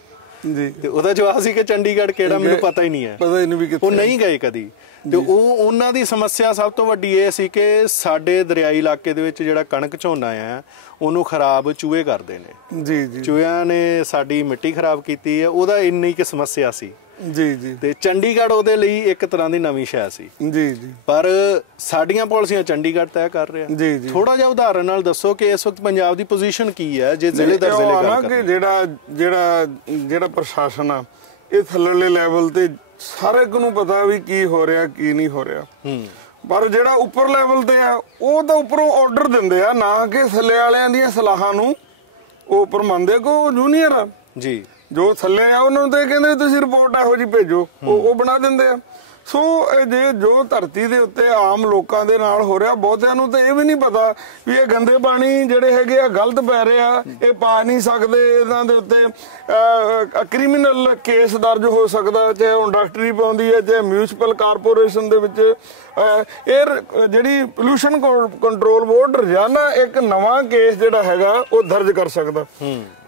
ਜੀ, ਤੇ ਉਹਦਾ ਜਵਾਬ ਸੀ ਕਿ ਚੰਡੀਗੜ੍ਹ ਕਿਹੜਾ ਮੈਨੂੰ ਪਤਾ ਹੀ ਨਹੀਂ ਹੈ, ਪਤਾ ਹੀ ਨਹੀਂ ਵੀ ਕਿੱਥੇ, ਉਹ ਨਹੀਂ ਗਏ ਕਦੀ। ਤੇ ਉਹਨਾਂ ਦੀ ਸਮੱਸਿਆ ਸਭ ਤੋਂ ਵੱਡੀ ਇਹ ਸੀ ਕਿ ਸਾਡੇ ਦਰਿਆਈ ਇਲਾਕੇ ਦੇ ਵਿੱਚ ਜਿਹੜਾ ਕਣਕ ਝੋਨਾ ਆ ਉਹਨੂੰ ਖਰਾਬ ਚੂਹੇ ਕਰਦੇ ਨੇ। ਜੀ ਜੀ, ਚੂਹਿਆਂ ਨੇ ਸਾਡੀ ਮਿੱਟੀ ਖਰਾਬ ਕੀਤੀ ਹੈ, ਉਹਦਾ ਇੰਨੀ ਕਿ ਸਮੱਸਿਆ ਸੀ। ਜੀ ਜੀ, ਤੇ ਚੰਡੀਗੜ੍ਹ ਉਹਦੇ ਲਈ ਇੱਕ ਤਰ੍ਹਾਂ ਦੀ ਨਵੀਂ ਸ਼ੈ ਸੀ। ਜੀ ਜੀ, ਪਰ ਸਾਡੀਆਂ ਪਾਲਿਸੀਆਂ ਚੰਡੀਗੜ੍ਹ ਤੈਅ ਕਰ ਰਿਹਾ। ਜੀ ਜੀ, ਥੋੜਾ ਜਿਹਾ ਉਦਾਹਰਨ ਨਾਲ ਦੱਸੋ ਕਿ ਇਸ ਵਕਤ ਪੰਜਾਬ ਦੀ ਪੋਜੀਸ਼ਨ ਕੀ ਹੈ ਜੇ ਜ਼ਿਲ੍ਹੇ ਦਰ ਜ਼ਿਲ੍ਹੇ ਗੱਲ ਕਰੀਏ। ਜਿਹੜਾ ਪ੍ਰਸ਼ਾਸਨ ਆ ਇਹ ਥੱਲੜੇ ਲੈਵਲ ਤੇ ਸਾਰੇ ਨੂੰ ਪਤਾ ਵੀ ਕੀ ਹੋ ਰਿਹਾ ਕੀ ਨਹੀਂ ਹੋ ਰਿਹਾ, ਪਰ ਜਿਹੜਾ ਉੱਪਰ ਲੈਵਲ ਤੇ ਆ ਉਹ ਤਾਂ ਉੱਪਰੋਂ ਆਰਡਰ ਦਿੰਦੇ ਆ, ਨਾ ਕਿ ਥੱਲੇ ਵਾਲਿਆਂ ਦੀਆਂ ਸਲਾਹਾਂ ਨੂੰ ਉਹ ਉੱਪਰ ਮੰਨਦੇ ਕੋ ਜੂਨੀਅਰ ਆ ਜੀ, ਜੋ ਥੱਲੇ ਆ ਉਹਨਾਂ ਨੂੰ ਤੇ ਕਹਿੰਦੇ ਤੁਸੀਂ ਰਿਪੋਰਟ ਇਹੋ ਜਿਹੀ ਭੇਜੋ, ਉਹ ਬਣਾ ਦਿੰਦੇ ਆ। ਸੋ ਜੇ ਜੋ ਧਰਤੀ ਦੇ ਉੱਤੇ ਆਮ ਲੋਕਾਂ ਦੇ ਨਾਲ ਹੋ ਰਿਹਾ, ਬਹੁਤਿਆਂ ਨੂੰ ਤਾਂ ਇਹ ਵੀ ਨਹੀਂ ਪਤਾ ਵੀ ਇਹ ਗੰਦੇ ਪਾਣੀ ਜਿਹੜੇ ਹੈਗੇ ਆ ਗਲਤ ਪੈ ਰਹੇ ਆ, ਇਹ ਪਾ ਨਹੀਂ ਸਕਦੇ, ਇਹਨਾਂ ਦੇ ਉੱਤੇ ਕ੍ਰਿਮੀਨਲ ਕੇਸ ਦਰਜ ਹੋ ਸਕਦਾ, ਚਾਹੇ ਉਹ ਇੰਡਸਟਰੀ ਪਾਉਂਦੀ ਹੈ ਚਾਹੇ ਮਿਊਨਿਸਪਲ ਕਾਰਪੋਰੇਸ਼ਨ ਦੇ ਵਿੱਚ। ਇਹ ਜਿਹੜੀ ਪੋਲਿਊਸ਼ਨ ਕੰਟਰੋਲ ਬੋਰਡ ਰੋਜ਼ਾਨਾ ਇੱਕ ਨਵਾਂ ਕੇਸ ਜਿਹੜਾ ਹੈਗਾ ਉਹ ਦਰਜ ਕਰ ਸਕਦਾ।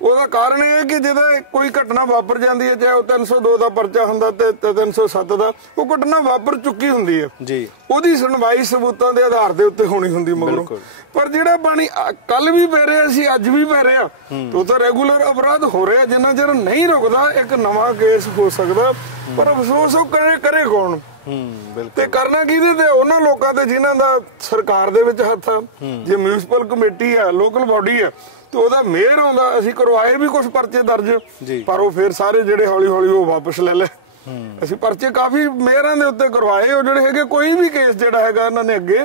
ਉਹਦਾ ਕਾਰਨ ਇਹ ਹੈ ਕਿ ਜਦੋਂ ਕੋਈ ਘਟਨਾ ਵਾਪਰ ਜਾਂਦੀ ਹੈ, ਚਾਹੇ ਉਹ 302 ਦਾ ਪਰਚਾ ਹੁੰਦਾ ਤੇ 307 ਦਾ, ਉਹ ਘਟਨਾ ਵਾਪਰ ਚੁੱਕੀ ਹੁੰਦੀ ਹੈ ਜੀ, ਉਹਦੀ ਸੁਣਵਾਈ ਸਬੂਤਾਂ ਦੇ ਆਧਾਰ ਦੇ ਉੱਤੇ ਹੋਣੀ ਹੁੰਦੀ ਮਗਰੋਂ। ਪਰ ਜਿਹੜਾ ਪਾਣੀ ਕੱਲ ਵੀ ਪੈ ਰਿਹਾ ਸੀ ਅੱਜ ਵੀ ਪੈ ਰਿਹਾ, ਉਹ ਤਾਂ ਰੈਗੂਲਰ ਅਪਰਾਧ ਹੋ ਰਿਹਾ, ਜਿੰਨਾ ਚਿਰ ਨਹੀਂ ਰੁਕਦਾ ਇੱਕ ਨਵਾਂ ਕੇਸ ਹੋ ਸਕਦਾ। ਪਰ ਅਫਸੋਸ ਉਹ ਕਰੇ ਕੌਣ, ਤੇ ਕਰਨਾ ਕਿਹਦੇ ਤੇ? ਉਹਨਾਂ ਲੋਕਾਂ ਤੇ ਜਿਨ੍ਹਾਂ ਦਾ ਸਰਕਾਰ ਦੇ ਵਿੱਚ ਹੱਥ ਆ। ਜੇ ਮਿਊਨਿਸਪਲ ਕਮੇਟੀ ਆ, ਲੋਕਲ ਬਾਡੀ ਆ, ਤੇ ਉਹਦਾ ਮੇਅਰ ਆਉਂਦਾ, ਅਸੀਂ ਕਰਵਾਏ ਵੀ ਕੁਝ ਪਰਚੇ ਦਰਜ, ਪਰ ਉਹ ਫਿਰ ਸਾਰੇ ਜਿਹੜੇ ਹੌਲੀ ਹੌਲੀ ਉਹ ਵਾਪਸ ਲੈ ਲੈ। ਅਸੀਂ ਪਰਚੇ ਕਾਫੀ ਮੇਅਰਾਂ ਦੇ ਉੱਤੇ ਕਰਵਾਏ, ਉਹ ਜਿਹੜੇ ਹੈਗੇ ਕੋਈ ਵੀ ਕੇਸ ਜਿਹੜਾ ਹੈਗਾ ਇਹਨਾਂ ਨੇ ਅੱਗੇ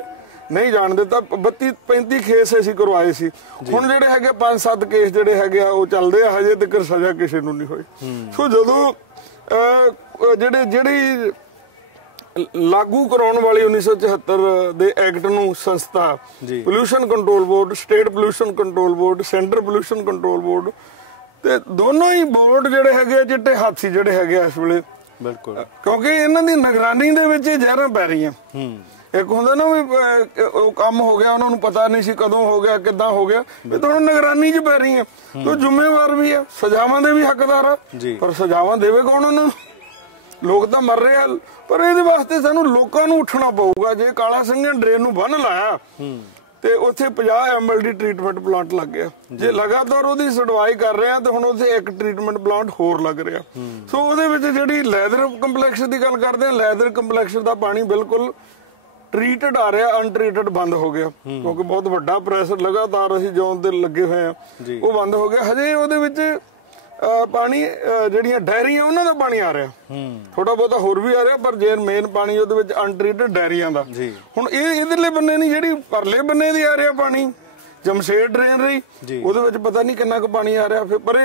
ਨਹੀਂ ਜਾਣ ਦਿੱਤਾ। 32-35 ਕੇਸ ਅਸੀਂ ਕਰਵਾਏ ਸੀ, ਹੁਣ ਜਿਹੜੇ ਹੈਗੇ 5-7 ਕੇਸ ਜਿਹੜੇ ਹੈਗੇ ਆ ਉਹ ਚੱਲਦੇ ਆ, ਹਜੇ ਤੱਕ ਸਜ਼ਾ ਕਿਸੇ ਨੂੰ ਨਹੀਂ ਹੋਈ। ਸੋ ਜਦੋਂ ਜਿਹੜੀ ਲਾਗੂ ਕਰਾਉਣ ਵਾਲੀ 1974 ਦੇ ਐਕਟ ਨੂੰ ਸੰਸਥਾ pollution control board, state pollution control board, centre pollution control board, ਤੇ ਦੋਨੋਂ ਹੀ ਬੋਰਡ ਜਿਹੜੇ ਹੈਗੇ ਚਿੱਟੇ ਹਾਥੀ ਜਿਹੜੇ ਹੈਗੇ ਇਸ ਵੇਲੇ, ਬਿਲਕੁਲ, ਕਿਉਂਕਿ ਇਹਨਾਂ ਦੀ ਨਿਗਰਾਨੀ ਦੇ ਵਿੱਚ ਇਹ ਜ਼ਹਿਰਾਂ ਪੈ ਰਹੀਆਂ। ਇੱਕ ਹੁੰਦਾ ਨਾ ਵੀ ਉਹ ਕੰਮ ਹੋ ਗਿਆ, ਉਹਨਾਂ ਨੂੰ ਪਤਾ ਨਹੀਂ ਸੀ ਕਦੋਂ ਹੋ ਗਿਆ ਕਿੱਦਾਂ ਹੋ ਗਿਆ, ਇਹ ਤਾਂ ਹੁਣ ਨਿਗਰਾਨੀ 'ਚ ਪੈ ਰਹੀਆਂ। ਤੇ ਜ਼ਿੰਮੇਵਾਰ ਵੀ ਆ, ਸਜ਼ਾਵਾਂ ਦੇ ਵੀ ਹੱਕਦਾਰ ਆ, ਪਰ ਸਜ਼ਾਵਾਂ ਦੇਵੇ ਕੌਣ ਉਹਨਾਂ ਨੂੰ? ਲੋਕ ਤਾਂ ਮਰ ਰਹੇ ਆ, ਪਰ ਇਹਦੇ ਵਾਸਤੇ ਸਾਨੂੰ ਲੋਕਾਂ ਨੂੰ ਉੱਠਣਾ ਪਊਗਾ। ਜੇ ਕਾਲਾ ਸਿੰਘਾਂ ਡਰੇਨ ਨੂੰ ਬੰਨ ਲਾਇਆ ਤੇ ਉੱਥੇ 50 MLD ਟ੍ਰੀਟਮੈਂਟ ਪਲਾਂਟ ਲੱਗ ਗਿਆ, ਜੇ ਲਗਾਤਾਰ ਉਹਦੀ ਸੁਣਵਾਈ ਕਰ ਰਹੇ ਆ ਤੇ ਹੁਣ ਉੱਥੇ ਇੱਕ ਟ੍ਰੀਟਮੈਂਟ ਪਲਾਂਟ ਹੋਰ ਲੱਗ ਰਿਹਾ। ਸੋ ਉਹਦੇ ਵਿੱਚ ਜਿਹੜੀ ਲੈਦਰ ਕੰਪਲੈਕਸ ਦੀ ਗੱਲ ਕਰਦੇ ਆ, ਲੈਦਰ ਕੰਪਲੈਕਸ ਦਾ ਪਾਣੀ ਬਿਲਕੁਲ ਟ੍ਰੀਟਡ ਆ ਰਿਹਾ, ਅਨਟ੍ਰੀਟਡ ਬੰਦ ਹੋ ਗਿਆ, ਕਿਉਂਕਿ ਬਹੁਤ ਵੱਡਾ ਪ੍ਰੈਸ਼ਰ ਲਗਾਤਾਰ ਅਸੀਂ ਜ਼ੋਨ ਤੇ ਲੱਗੇ ਹੋਏ ਆ, ਉਹ ਬੰਦ ਹੋ ਗਿਆ। ਹਜੇ ਉਹਦੇ ਵਿੱਚ ਪਾਣੀ ਜਿਹੜੀਆਂ ਡੈਰੀਆਂ ਉਹਨਾਂ ਦਾ ਪਾਣੀ ਆ ਰਿਹਾ, ਥੋੜਾ ਬਹੁਤਾ ਹੋਰ ਵੀ ਆ ਰਿਹਾ, ਪਰ ਜੇ ਮੇਨ ਪਾਣੀ ਉਹਦੇ ਵਿੱਚ ਅਨਟ੍ਰੀਟਡ ਡੈਰੀਆਂ ਦਾ। ਹੁਣ ਇਹ ਇਧਰਲੇ ਬੰਨੇ ਨਹੀਂ, ਜਿਹੜੀ ਪਰਲੇ ਬੰਨੇ ਦੀ ਆ ਰਿਹਾ ਪਾਣੀ, ਜਮਸ਼ੇਦ ਡਰੇਨ ਰਹੀ, ਉਹਦੇ ਵਿੱਚ ਪਤਾ ਨਹੀਂ ਕਿੰਨਾ ਕੁ ਪਾਣੀ ਆ ਰਿਹਾ। ਫਿਰ ਪਰੇ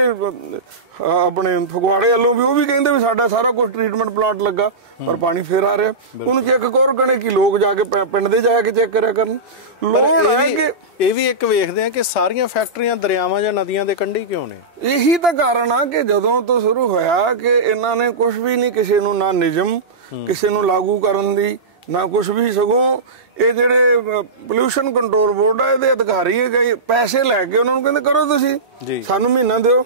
ਆਪਣੇ ਫਗਵਾੜੇ ਵੱਲੋਂ ਵੀ ਉਹ ਵੀ ਕਹਿੰਦੇ ਵੀ ਸਾਡਾ ਸਾਰਾ ਕੁਝ ਟ੍ਰੀਟਮੈਂਟ ਪਲਾਂਟ ਲੱਗਾ, ਪਰ ਪਾਣੀ ਫੇਰ ਆ ਰਿਹਾ। ਉਹਨੂੰ ਚੈੱਕ ਕਰੋ ਕਹਣੇ ਕਿ ਲੋਕ ਜਾ ਕੇ ਪਿੰਡ ਦੇ ਜਾ ਕੇ ਚੈੱਕ ਕਰਿਆ ਕਰਨ। ਲੋੜ ਹੈ ਕਿ ਇਹ ਵੀ ਇੱਕ ਵੇਖਦੇ ਆ ਕਿ ਸਾਰੀਆਂ ਫੈਕਟਰੀਆਂ ਦਰਿਆਵਾਂ ਜਾਂ ਨਦੀਆਂ ਦੇ ਕੰਢੇ ਕਿਉਂ ਨੇ? ਇਹੀ ਤਾਂ ਕਾਰਨ ਆ ਕਿ ਜਦੋਂ ਤੋਂ ਸ਼ੁਰੂ ਹੋਇਆ ਕਿ ਇਹਨਾਂ ਨੇ ਕੁਝ ਵੀ ਨਹੀਂ ਕਿਸੇ ਨੂੰ, ਨਾ ਨਿਯਮ ਕਿਸੇ ਨੂੰ ਲਾਗੂ ਕਰਨ ਦੀ, ਨਾ ਕੁਝ ਵੀ, ਸਗੋਂ ਇਹ ਜਿਹੜੇ ਪੋਲਿਊਸ਼ਨ ਕੰਟਰੋਲ ਬੋਰਡ ਆ ਇਹਦੇ ਅਧਿਕਾਰੀ ਹੈਗੇ, ਪੈਸੇ ਲੈ ਕੇ ਉਹਨਾਂ ਨੂੰ ਕਹਿੰਦੇ ਕਰੋ ਤੁਸੀਂ, ਸਾਨੂੰ ਮਹੀਨਾ ਦਿਓ,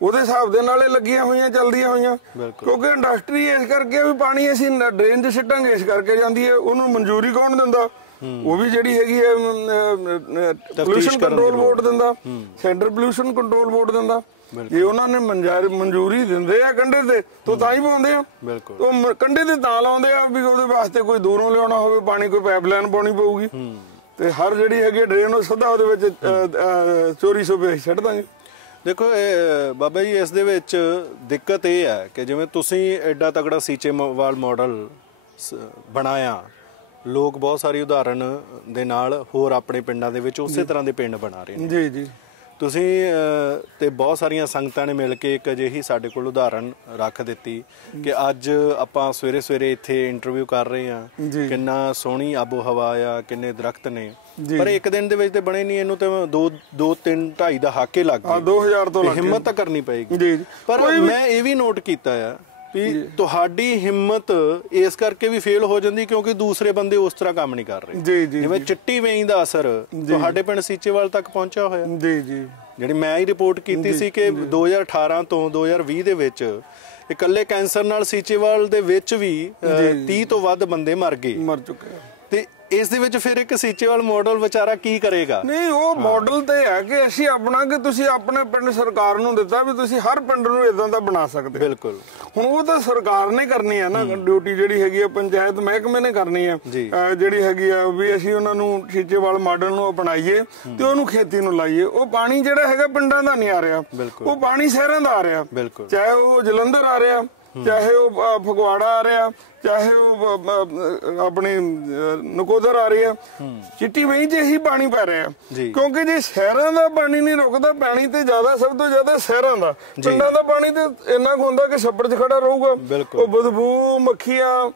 ਉਹਦੇ ਹਿਸਾਬ ਦੇ ਨਾਲ ਇਹ ਲੱਗੀਆਂ ਹੋਈਆਂ ਚੱਲਦੀਆਂ ਹੋਈਆਂ। ਕਿਉਂਕਿ ਇੰਡਸਟਰੀ ਇਸ ਕਰਕੇ ਵੀ ਪਾਣੀ ਅਸੀਂ ਡਰੇਨ 'ਚ ਸਿੱਟਾਂਗੇ ਇਸ ਕਰਕੇ ਜਾਂਦੀ ਹੈ, ਉਹਨੂੰ ਮਨਜ਼ੂਰੀ ਕੌਣ ਦਿੰਦਾ? ਉਹ ਵੀ ਜਿਹੜੀ ਹੈਗੀ ਹੈ ਪੋਲਿਊਸ਼ਨ ਕੰਟਰੋਲ ਬੋਰਡ ਦਿੰਦਾ, ਸੈਂਟਰ ਪੋਲਿਊਸ਼ਨ ਕੰਟਰੋਲ ਬੋਰਡ ਦਿੰਦਾ। ਜੇ ਉਹਨਾਂ ਨੇ ਮਨਜ਼ੂਰੀ ਦਿੰਦੇ ਆ ਕੰਢੇ ਤੇ ਤਾਂ ਹੀ ਪਾਉਂਦੇ ਆ, ਉਹ ਕੰਢੇ ਤੇ ਤਾਂ ਲਾਉਂਦੇ ਆ ਵੀ ਉਹਦੇ ਵਾਸਤੇ ਕੋਈ ਦੂਰੋਂ ਲਿਆਉਣਾ ਹੋਵੇ ਪਾਣੀ, ਕੋਈ ਪਾਈਪਲਾਈਨ ਪਾਉਣੀ ਪਊਗੀ, ਤੇ ਹਰ ਜਿਹੜੀ ਹੈਗੀ ਡਰੇਨ ਉਹ ਸਿੱਧਾ ਉਹਦੇ ਵਿੱਚ ਚੋਰੀ ਸੋਪੇ ਛੱਡ ਦਾਂਗੇ। ਦੇਖੋ ਬਾਬਾ ਜੀ, ਇਸ ਦੇ ਵਿੱਚ ਦਿੱਕਤ ਇਹ ਹੈ ਕਿ ਜਿਵੇਂ ਤੁਸੀਂ ਐਡਾ ਤਗੜਾ ਸੀਚੇਵਾਲ ਮਾਡਲ ਬਣਾਇਆ, ਲੋਕ ਬਹੁਤ ਸਾਰੀ ਉਦਾਹਰਨ ਦੇ ਨਾਲ ਹੋਰ ਆਪਣੇ ਪਿੰਡਾਂ ਦੇ ਵਿੱਚ ਉਸੇ ਤਰ੍ਹਾਂ ਦੇ ਪਿੰਡ ਬਣਾ ਰਹੇ ਨੇ ਜੀ ਜੀ, ਤੁਸੀਂ ਤੇ ਬਹੁਤ ਸਾਰੀਆਂ ਸੰਗਤਾਂ ਨੇ ਮਿਲ ਕੇ ਇੱਕ ਅਜਿਹੀ ਸਾਡੇ ਕੋਲ ਉਦਾਹਰਨ ਰੱਖ ਦਿੱਤੀ ਕਿ ਅੱਜ ਆਪਾਂ ਸਵੇਰੇ ਸਵੇਰੇ ਇੱਥੇ ਇੰਟਰਵਿਊ ਕਰ ਰਹੇ ਹਾਂ, ਕਿੰਨਾ ਸੋਹਣੀ ਆਬੋ ਹਵਾ ਆ, ਕਿੰਨੇ ਦਰਖਤ ਨੇ, ਪਰ ਇੱਕ ਦਿਨ ਦੇ ਵਿੱਚ ਤੇ ਬਣੇ ਨਹੀਂ, ਇਹਨੂੰ ਤੇ 2 3 2.5 ਦਾ ਹਾਕੇ ਲੱਗ ਗਏ। 2000 ਤੋਂ ਹਿੰਮਤ ਤਾਂ ਕਰਨੀ ਪਏਗੀ। ਪਰ ਮੈਂ ਇਹ ਵੀ ਨੋਟ ਕੀਤਾ ਆ ਵੀ ਤੁਹਾਡੀ ਹਿੰਮਤ ਇਸ ਕਰਕੇ ਵੀ ਫੇਲ ਹੋ ਜਾਂਦੀ ਕਿਉਂਕਿ ਦੂਸਰੇ ਬੰਦੇ ਉਸ ਤਰ੍ਹਾਂ ਕੰਮ ਨਹੀਂ ਕਰ ਰਹੇ। ਜਿਵੇਂ ਚਿੱਟੀ ਵੇਈ ਦਾ ਅਸਰ ਤੁਹਾਡੇ ਪਿੰਡ ਸੀਚੇਵਾਲ ਤੱਕ ਪਹੁੰਚਿਆ ਹੋਇਆ। ਜਿਹੜੀ ਮੈਂ ਹੀ ਰਿਪੋਰਟ ਕੀਤੀ ਸੀ ਕਿ 2018 ਤੋਂ 2020 ਦੇ ਵਿੱਚ ਇਕੱਲੇ ਕੈਂਸਰ ਨਾਲ ਸੀਚੇਵਾਲ ਦੇ ਵਿੱਚ ਵੀ 30 ਤੋਂ ਵੱਧ ਬੰਦੇ ਮਰ ਚੁੱਕੇ। ਤੇ ਇਸ ਦੇ ਵਿੱਚ ਫਿਰ ਇੱਕ ਸੀਚੇਵਾਲ ਮਾਡਲ ਵਿਚਾਰਾ ਕੀ ਕਰੇਗਾ? ਨਹੀਂ, ਉਹ ਮਾਡਲ ਤੇ ਹੈ ਕਿ ਅਸੀਂ ਆਪਣਾ ਕਿ ਤੁਸੀਂ ਆਪਣੇ ਪਿੰਡ ਸਰਕਾਰ ਨੂੰ ਦਿੱਤਾ ਵੀ ਤੁਸੀਂ ਹਰ ਪਿੰਡ ਨੂੰ ਇਦਾਂ ਦਾ ਬਣਾ ਸਕਦੇ। ਬਿਲਕੁਲ। ਹੁਣ ਉਹ ਤਾਂ ਸਰਕਾਰ ਨੇ ਕਰਨੀ ਹੈ ਨਾ ਡਿਊਟੀ, ਜਿਹੜੀ ਹੈਗੀ ਆ ਪੰਚਾਇਤ ਮਹਿਕਮੇ ਨੇ ਕਰਨੀ ਹੈ, ਜਿਹੜੀ ਹੈਗੀ ਆ ਵੀ ਅਸੀਂ ਉਹਨਾਂ ਨੂੰ ਸੀਚੇਵਾਲ ਮਾਡਲ ਨੂੰ ਅਪਣਾਈਏ ਤੇ ਉਹਨੂੰ ਖੇਤੀ ਨੂੰ ਲਾਈਏ। ਉਹ ਪਾਣੀ ਜਿਹੜਾ ਹੈਗਾ ਪਿੰਡਾਂ ਦਾ ਨਹੀਂ ਆ ਰਿਹਾ, ਉਹ ਪਾਣੀ ਸ਼ਹਿਰਾਂ ਦਾ ਆ ਰਿਹਾ, ਚਾਹੇ ਉਹ ਜਲੰਧਰ ਆ ਰਿਹਾ, ਚਾਹੇ ਉਹ ਫਗਵਾੜਾ ਆ ਰਿਹਾ, ਚਾਹੇ ਉਹ ਆਪਣੀ ਨਕੋਦਰ ਆ ਰਹੀ ਹੈ। ਚਿੱਟੀ ਵੇਈ 'ਚ ਇਹੀ ਪਾਣੀ ਪੈ ਰਿਹਾ ਕਿਉਂਕਿ ਜੇ ਸ਼ਹਿਰਾਂ ਦਾ ਪਾਣੀ ਨਹੀਂ ਰੁਕਦਾ, ਪਾਣੀ ਤੇ ਜ਼ਿਆਦਾ ਸਭ ਤੋਂ ਜ਼ਿਆਦਾ ਸ਼ਹਿਰਾਂ ਦਾ, ਪਿੰਡਾਂ ਦਾ ਪਾਣੀ ਤੇ ਇੰਨਾ ਕੁ ਹੁੰਦਾ ਕਿ ਛੱਪੜ 'ਚ ਖੜਾ ਰਹੂਗਾ, ਉਹ ਬਦਬੂ, ਮੱਖੀਆਂ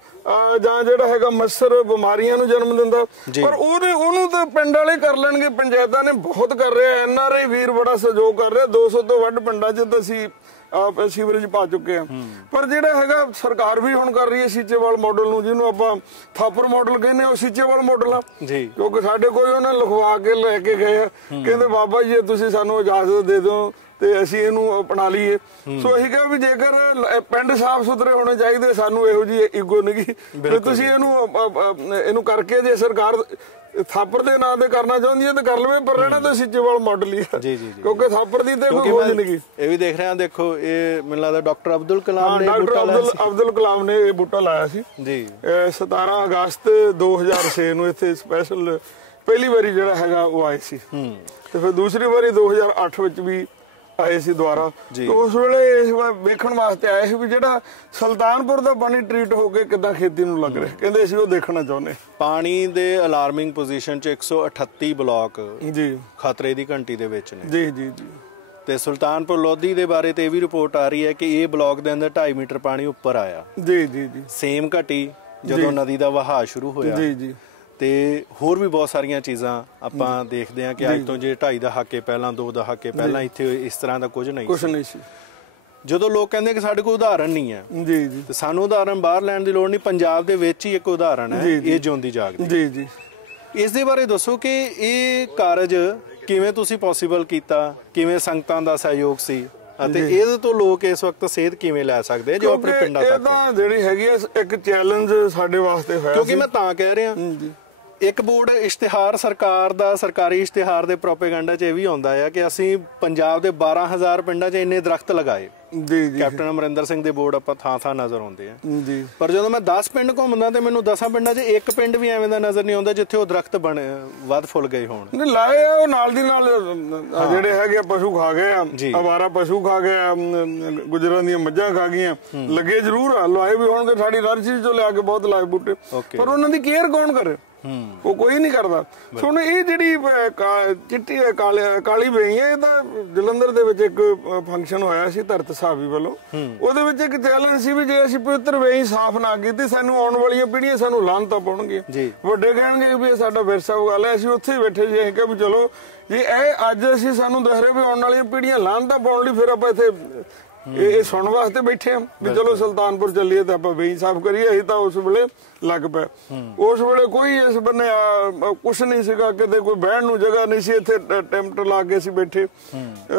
ਜਾਂ ਜਿਹੜਾ ਹੈਗਾ ਮੱਛਰ ਬਿਮਾਰੀਆਂ ਨੂੰ ਜਨਮ ਦਿੰਦਾ। ਪਰ ਉਹਨੂੰ ਤਾਂ ਪਿੰਡ ਵਾਲੇ ਕਰ ਲੈਣਗੇ, ਪੰਚਾਇਤਾਂ ਨੇ ਬਹੁਤ ਕਰ ਰਿਹਾ, NRI ਵੀਰ ਬੜਾ ਸਹਿਯੋਗ ਕਰ ਰਿਹਾ, 200 ਤੋਂ ਵੱਧ ਪਿੰਡਾਂ 'ਚ ਤਾਂ ਅਸੀਂ ਸੀਵਰੇਜ ਪਾ ਚੁੱਕੇ ਆ। ਪਰ ਜਿਹੜਾ ਹੈਗਾ ਸਰਕਾਰ ਵੀ ਹੁਣ ਕਰ ਰਹੀ ਹੈ ਸੀਚੇਵਾਲ ਮਾਡਲ ਨੂੰ, ਜਿਹਨੂੰ ਆਪਾਂ ਥਾਪਰ ਮਾਡਲ ਕਹਿੰਦੇ, ਉਹ ਸੀਚੇਵਾਲ ਮਾਡਲ ਆ ਕਿਉਂਕਿ ਸਾਡੇ ਕੋਲ ਉਹਨਾਂ ਲਿਖਵਾ ਕੇ ਲੈ ਕੇ ਗਏ ਆ, ਕਹਿੰਦੇ ਬਾਬਾ ਜੀ ਤੁਸੀਂ ਸਾਨੂੰ ਇਜਾਜ਼ਤ ਦੇ ਦਿਓ ਤੇ ਅਸੀਂ ਇਹਨੂੰ ਅਪਣਾ ਲਈਏ। ਸੋ ਅਸੀਂ ਕਿਹਾ ਵੀ ਜੇਕਰ ਪਿੰਡ ਸਾਫ਼ ਸੁਥਰੇ ਹੋਣੇ ਚਾਹੀਦੇ, ਸਾਨੂੰ ਇਹੋ ਜਿਹੀ ਈਗੋ ਨਹੀਂ ਕਿ ਤੁਸੀਂ ਇਹਨੂੰ ਕਰਕੇ ਜੇ ਸਰਕਾਰ ਥਾਪਰ ਦੇ ਨਾਂ ਤੇ ਕਰਨਾ ਚਾਹੁੰਦੀ ਹੈ ਤੇ ਕਰ ਲਵੇ, ਪਰ ਰਹਿਣਾ ਤਾਂ ਸੀਚੇਵਾਲ ਮਾਡਲ ਹੀ ਆ ਕਿਉਂਕਿ ਥਾਪਰ ਦੀ ਤੇ ਕੋਈ ਖੋਜ ਨਹੀਂ। ਇਹ ਵੀ ਦੇਖ ਰਿਹਾ, ਦੇਖੋ ਇਹ ਮੈਨੂੰ ਲੱਗਦਾ ਡਾਕਟਰ ਅਬਦੁਲ ਕਲਾਮ ਨੇ ਇਹ ਬੂਟਾ ਲਾਇਆ ਸੀ ਜੀ 17 ਅਗਸਤ 2006 ਨੂੰ ਇੱਥੇ ਸਪੈਸ਼ਲ ਪਹਿਲੀ ਵਾਰੀ ਜਿਹੜਾ ਹੈਗਾ ਉਹ ਆਏ ਸੀ ਤੇ ਫਿਰ ਦੂਸਰੀ ਵਾਰੀ 2008 ਵਿੱਚ ਵੀ ਆਏ ਸੀ ਦੁਬਾਰਾ। ਉਸ ਵੇਲੇ ਇਸ ਵੇਖਣ ਵਾਸਤੇ ਆਏ ਸੀ ਵੀ ਜਿਹੜਾ ਸੁਲਤਾਨਪੁਰ ਦਾ ਪਾਣੀ ਟ੍ਰੀਟ ਹੋ ਕੇ ਕਿੱਦਾਂ ਖੇਤੀ ਨੂੰ ਲੱਗ ਰਿਹਾ, ਕਹਿੰਦੇ ਅਸੀਂ ਉਹ ਦੇਖਣਾ ਚਾਹੁੰਦੇ। ਪਾਣੀ ਦੇ ਅਲਾਰਮਿੰਗ ਪੋਜੀਸ਼ਨ 'ਚ 138 ਬਲਾਕ ਖਤਰੇ ਦੀ ਘੰਟੀ ਦੇ ਵਿੱਚ ਨੇ ਤੇ ਸੁਲਤਾਨਪੁਰ ਲੋਧੀ ਦੇ ਬਾਰੇ ਤੇ ਇਹ ਵੀ ਰਿਪੋਰਟ ਆ ਰਹੀ ਹੈ ਕਿ ਇਹ ਬਲਾਕ ਦੇ ਅੰਦਰ 2.5 ਮੀਟਰ ਪਾਣੀ ਉੱਪਰ ਆਇਆ। ਸੇਮ ਘਟੀ ਜਦੋਂ ਨਦੀ ਦਾ ਵਹਾਅ ਸ਼ੁਰੂ ਹੋਇਆ ਤੇ ਹੋਰ ਵੀ ਬਹੁਤ ਸਾਰੀਆਂ ਚੀਜ਼ਾਂ ਆਪਾਂ ਦੇਖਦੇ ਹਾਂ ਕਿ ਅੱਜ ਤੋਂ ਜੇ 2.5 ਦਹਾਕੇ ਪਹਿਲਾਂ 2 ਦਹਾਕੇ ਪਹਿਲਾਂ ਇੱਥੇ ਇਸ ਤਰ੍ਹਾਂ ਦਾ ਕੁਝ ਨਹੀਂ ਸੀ। ਜਦੋਂ ਲੋਕ ਕਹਿੰਦੇ ਕਿ ਸਾਡੇ ਕੋਲ ਉਦਾਹਰਣ ਨਹੀਂ ਹੈ ਤੇ ਸਾਨੂੰ ਉਦਾਹਰਣ ਬਾਹਰ ਲੈਣ ਦੀ ਲੋੜ ਨਹੀਂ, ਪੰਜਾਬ ਦੇ ਵਿੱਚ ਹੀ ਇੱਕ ਉਦਾਹਰਣ ਹੈ, ਇਹ ਜਿਉਂਦੀ ਜਾਗਦੀ। ਇਸ ਦੇ ਬਾਰੇ ਦੱਸੋ ਕਿ ਇਹ ਕਾਰਜ ਕਿਵੇਂ ਤੁਸੀਂ ਪੋਸੀਬਲ ਕੀਤਾ, ਕਿਵੇਂ ਸੰਗਤਾਂ ਦਾ ਸਹਿਯੋਗ ਸੀ ਅਤੇ ਇਹਦੇ ਤੋਂ ਲੋਕ ਇਸ ਵਕਤ ਸੇਧ ਕਿਵੇਂ ਲੈ ਸਕਦੇ ਜੋ ਆਪਣੇ ਪਿੰਡਾਂ ਤੱਕ? ਇਹਦਾ ਜਿਹੜੀ ਹੈਗੀ ਇੱਕ ਚੈਲੰਜ ਸਾਡੇ ਵਾਸਤੇ ਹੋਇਆ ਕਿਉਂਕਿ ਮੈਂ ਤਾਂ ਕਹਿ ਰਿਹਾ ਇੱਕ ਬੋਰਡ ਇਸ਼ਤਿਹਾਰ ਸਰਕਾਰ ਦਾ, ਸਰਕਾਰੀ ਇਸ਼ਤਿਹਾਰ ਦੇ ਪ੍ਰੋਪੇਗੈਂਡਾ 'ਚ ਇਹ ਵੀ ਆਉਂਦਾ ਆ ਕਿ ਅਸੀਂ ਪੰਜਾਬ ਦੇ 12,000 ਪਿੰਡਾਂ 'ਚ ਇੰਨੇ ਦਰਖਤ ਲਗਾਏ। ਕੈਪਟਨ ਅਮਰਿੰਦਰ ਸਿੰਘ ਦੇ ਬੋਰਡ ਆਪਾਂ ਥਾਂ ਨਜ਼ਰ ਆਉਂਦੇ ਆ, ਪਰ ਜਦੋਂ ਮੈਂ 10 ਪਿੰਡ ਘੁੰਮਦਾ ਤੇ ਮੈਨੂੰ 10 ਪਿੰਡਾਂ 'ਚ ਇੱਕ ਪਿੰਡ ਵੀ ਐਵੇਂ ਦਾ ਨਜ਼ਰ ਨਹੀਂ ਆਉਂਦਾ ਜਿੱਥੇ ਉਹ ਦਰਖਤ ਵੱਧ ਫੁੱਲ ਗਏ ਹੋਣ। ਨਹੀਂ ਲਾਏ ਆ, ਉਹ ਨਾਲ ਦੀ ਨਾਲ ਜਿਹੜੇ ਹੈਗੇ ਪਸ਼ੂ ਖਾ ਗਏ ਆ, ਅਵਾਰਾ ਪਸ਼ੂ ਖਾ ਗਏ ਆ, ਗੁਜਰਾਂ ਦੀਆਂ ਮੱਝਾਂ ਖਾ ਗਈਆਂ, ਲੱਗੇ ਜ਼ਰੂਰ ਆ, ਲਾਏ ਵੀ ਹੋਣਗੇ, ਸਾਡੀ ਨਰਸਰੀ ਚੋਂ ਲਿਆ ਕੇ ਬਹੁਤ ਲਾਏ ਬੂਟੇ, ਪਰ ਉਹਨਾਂ ਦੀ ਕੇਅਰ ਕੌਣ ਕਰੇ? ਉਹ ਕੋਈ ਨਹੀਂ ਕਰਦਾ। ਸੁਣ, ਇਹ ਜਿਹੜੀ ਚਿੱਟੀ ਕਾਲੀ ਵੇਈ ਹੈ, ਇਹ ਤਾਂ ਜਲੰਧਰ ਦੇ ਵਿੱਚ ਇੱਕ ਫੰਕਸ਼ਨ ਹੋਇਆ ਸੀ ਧਰਤ ਸਾਬੀ ਵੱਲੋਂ, ਉਹਦੇ ਵਿੱਚ ਇੱਕ ਚੈਲੰਜ ਸੀ ਵੀ ਜੇ ਅਸੀਂ ਪਵਿੱਤਰ ਵੇਈ ਸਾਫ਼ ਨਾ ਕੀਤੀ ਸਾਨੂੰ ਆਉਣ ਵਾਲੀਆਂ ਪੀੜ੍ਹੀਆਂ ਸਾਨੂੰ ਲਾਹਨਤਾਂ ਪਾਉਣਗੀਆਂ, ਵੱਡੇ ਕਹਿਣਗੇ ਵੀ ਇਹ ਸਾਡਾ ਵਿਰਸਾ ਗੱਲ ਹੈ। ਅਸੀਂ ਉੱਥੇ ਹੀ ਬੈਠੇ ਸੀ, ਅਸੀਂ ਕਿਹਾ ਵੀ ਚਲੋ ਜੇ ਇਹ ਅੱਜ ਅਸੀਂ ਸਾਨੂੰ ਦੱਸ ਰਹੇ ਵੀ ਆਉਣ ਵਾਲੀਆਂ ਪੀੜ੍ਹੀਆਂ ਲਾਹਨਤਾਂ ਪਾਉਣ ਲਈ, ਫਿਰ ਆਪਾਂ ਇੱਥੇ ਇਹ ਸੁਣਨ ਵਾਸਤੇ ਬੈਠੇ ਆ ਵੀ ਚਲੋ ਸੁਲਤਾਨਪੁਰ ਚੱਲੀਏ ਤੇ ਆਪਾਂ ਵੇਈ ਸਾਫ਼ ਕਰੀਏ। ਅਸੀਂ ਤਾਂ ਉਸ ਵੇਲੇ ਲੱਗ ਪਏ। ਉਸ ਵੇਲੇ ਕੋਈ ਇਸ ਬੰਨੇ ਕੁਛ ਨਹੀਂ ਸੀਗਾ, ਕਿਤੇ ਕੋਈ ਬਹਿਣ ਨੂੰ ਜਗ੍ਹਾ ਨਹੀਂ ਸੀ, ਇੱਥੇ ਟੈਂਟ ਲਾ ਕੇ ਅਸੀਂ ਬੈਠੇ।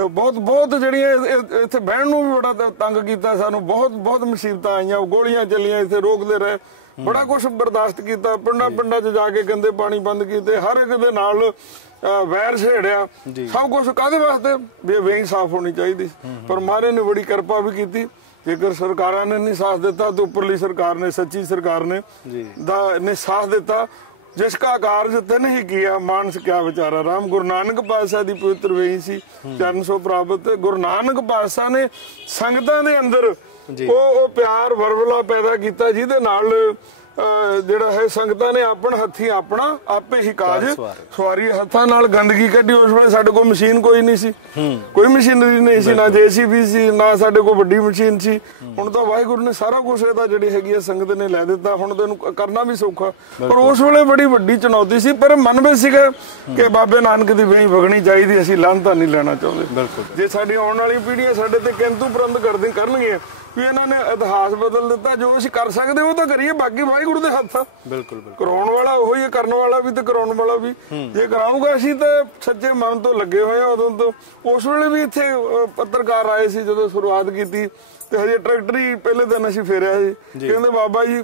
ਬਹੁਤ ਜਿਹੜੀਆਂ ਇੱਥੇ ਬਹਿਣ ਨੂੰ ਵੀ ਬੜਾ ਤੰਗ ਕੀਤਾ ਸਾਨੂੰ, ਬਹੁਤ ਮੁਸੀਬਤਾਂ ਆਈਆਂ, ਗੋਲੀਆਂ ਚੱਲੀਆਂ, ਇੱਥੇ ਰੋਕਦੇ ਰਹੇ, ਬੜਾ ਕੁਛ ਬਰਦਾਸ਼ਤ ਕੀਤਾ। ਪਿੰਡਾਂ 'ਚ ਜਾ ਕੇ ਗੰਦੇ ਪਾਣੀ ਬੰਦ ਕੀਤੇ, ਹਰ ਇੱਕ ਦੇ ਨਾਲ ਵੈਰ ਛੇੜਿਆ, ਸਭ ਕੁਛ ਕਾਹਦੇ ਵਾਸਤੇ ਵੀ ਵੇਈ ਸਾਫ਼ ਹੋਣੀ ਚਾਹੀਦੀ। ਪਰ ਮਹਾਰਾਜ ਨੇ ਬੜੀ ਕਿਰਪਾ ਵੀ ਕੀਤੀ। ਜੇਕਰ ਸਰਕਾਰਾਂ ਨੇ ਨਹੀਂ ਸਾਥ ਦਿੱਤਾ ਤਾਂ ਉੱਪਰਲੀ ਸਰਕਾਰ ਨੇ, ਸੱਚੀ ਸਰਕਾਰ ਨੇ ਸਾਥ ਦਿੱਤਾ। ਜਿਸ ਕਾ ਕਾਰਜ ਤਿਨ ਹੀ ਕੀਆ ਮਾਨਸ ਕਿਆ ਵਿਚਾਰਾ ਰਾਮ। ਗੁਰੂ ਨਾਨਕ ਪਾਤਸ਼ਾਹ ਦੀ ਪਵਿੱਤਰ ਵੇਈ ਸੀ, ਚਰਨ ਸੋ ਪ੍ਰਾਪਤ। ਗੁਰੂ ਨਾਨਕ ਪਾਤਸ਼ਾਹ ਨੇ ਸੰਗਤਾਂ ਦੇ ਅੰਦਰ ਉਹ ਪਿਆਰ ਵਰਵਲਾ ਪੈਦਾ ਕੀਤਾ ਜਿਹਦੇ ਨਾਲ ਜਿਹੜਾ ਹੈ ਸੰਗਤਾਂ ਨੇ ਆਪਣ ਹੱਥੀ ਆਪਣਾ ਆਪੇ ਹੀ ਕਾਜ ਸਵਾਰੀ ਹੱਥਾਂ ਨਾਲ ਗੰਦਗੀ ਕੱਢੀ। ਉਸ ਵੇਲੇ ਸਾਡੇ ਕੋਲ ਮਸ਼ੀਨ ਕੋਈ ਨਹੀਂ ਸੀ, ਕੋਈ ਮਸ਼ੀਨਰੀ ਨਹੀਂ ਸੀ, ਨਾ JCB ਸੀ, ਨਾ ਸਾਡੇ ਕੋਲ ਵੱਡੀ ਮਸ਼ੀਨ ਸੀ। ਹੁਣ ਤਾਂ ਵਾਹਿਗੁਰੂ ਨੇ ਸਾਰਾ ਕੁਝ ਇਹਦਾ ਜਿਹੜੀ ਹੈਗੀ ਹੈ ਸੰਗਤ ਨੇ ਲੈ ਦਿੱਤਾ, ਹੁਣ ਤੈਨੂੰ ਕਰਨਾ ਵੀ ਸੌਖਾ। ਪਰ ਉਸ ਵੇਲੇ ਬੜੀ ਵੱਡੀ ਚੁਣੌਤੀ ਸੀ, ਪਰ ਮਨ ਵਿੱਚ ਸੀਗਾ ਕਿ ਬਾਬੇ ਨਾਨਕ ਦੀ ਵੇਈ ਵਗਣੀ ਚਾਹੀਦੀ, ਅਸੀਂ ਲਾਂਭਤਾ ਨਹੀਂ ਲੈਣਾ ਚਾਹੁੰਦੇ। ਜੇ ਸਾਡੀ ਆਉਣ ਵਾਲੀ ਪੀੜ੍ਹੀਆਂ ਸਾਡੇ ਤੇ ਕਿੰਤੂ ਪ੍ਰੰਤ ਕਰਨਗੀਆਂ ਵੀ ਇਹਨਾਂ ਨੇ ਇਤਿਹਾਸ ਬਦਲ ਦਿੱਤਾ, ਜੋ ਅਸੀਂ ਕਰ ਸਕਦੇ ਉਹ ਤਾਂ ਕਰੀਏ, ਬਾਕੀ ਵਾਹਿਗੁਰੂ ਦੇ ਹੱਥ। ਬਿਲਕੁਲ ਕਰਾਉਣ ਵਾਲਾ ਉਹੀ ਹੈ, ਕਰਨ ਵਾਲਾ ਵੀ ਤੇ ਕਰਾਉਣ ਵਾਲਾ ਵੀ। ਜੇ ਕਰਾਊਗਾ ਅਸੀਂ ਤਾਂ ਸੱਚੇ ਮਨ ਤੋਂ ਲੱਗੇ ਹੋਏ ਆ ਉਦੋਂ ਤੋਂ। ਉਸ ਵੇਲੇ ਵੀ ਇੱਥੇ ਪੱਤਰਕਾਰ ਆਏ ਸੀ ਜਦੋਂ ਸ਼ੁਰੂਆਤ ਕੀਤੀ, ਤੇ ਹਜੇ ਟਰੈਕਟਰੀ ਪਹਿਲੇ ਦਿਨ ਅਸੀਂ ਫੇਰਿਆ ਸੀ, ਕਹਿੰਦੇ ਬਾਬਾ ਜੀ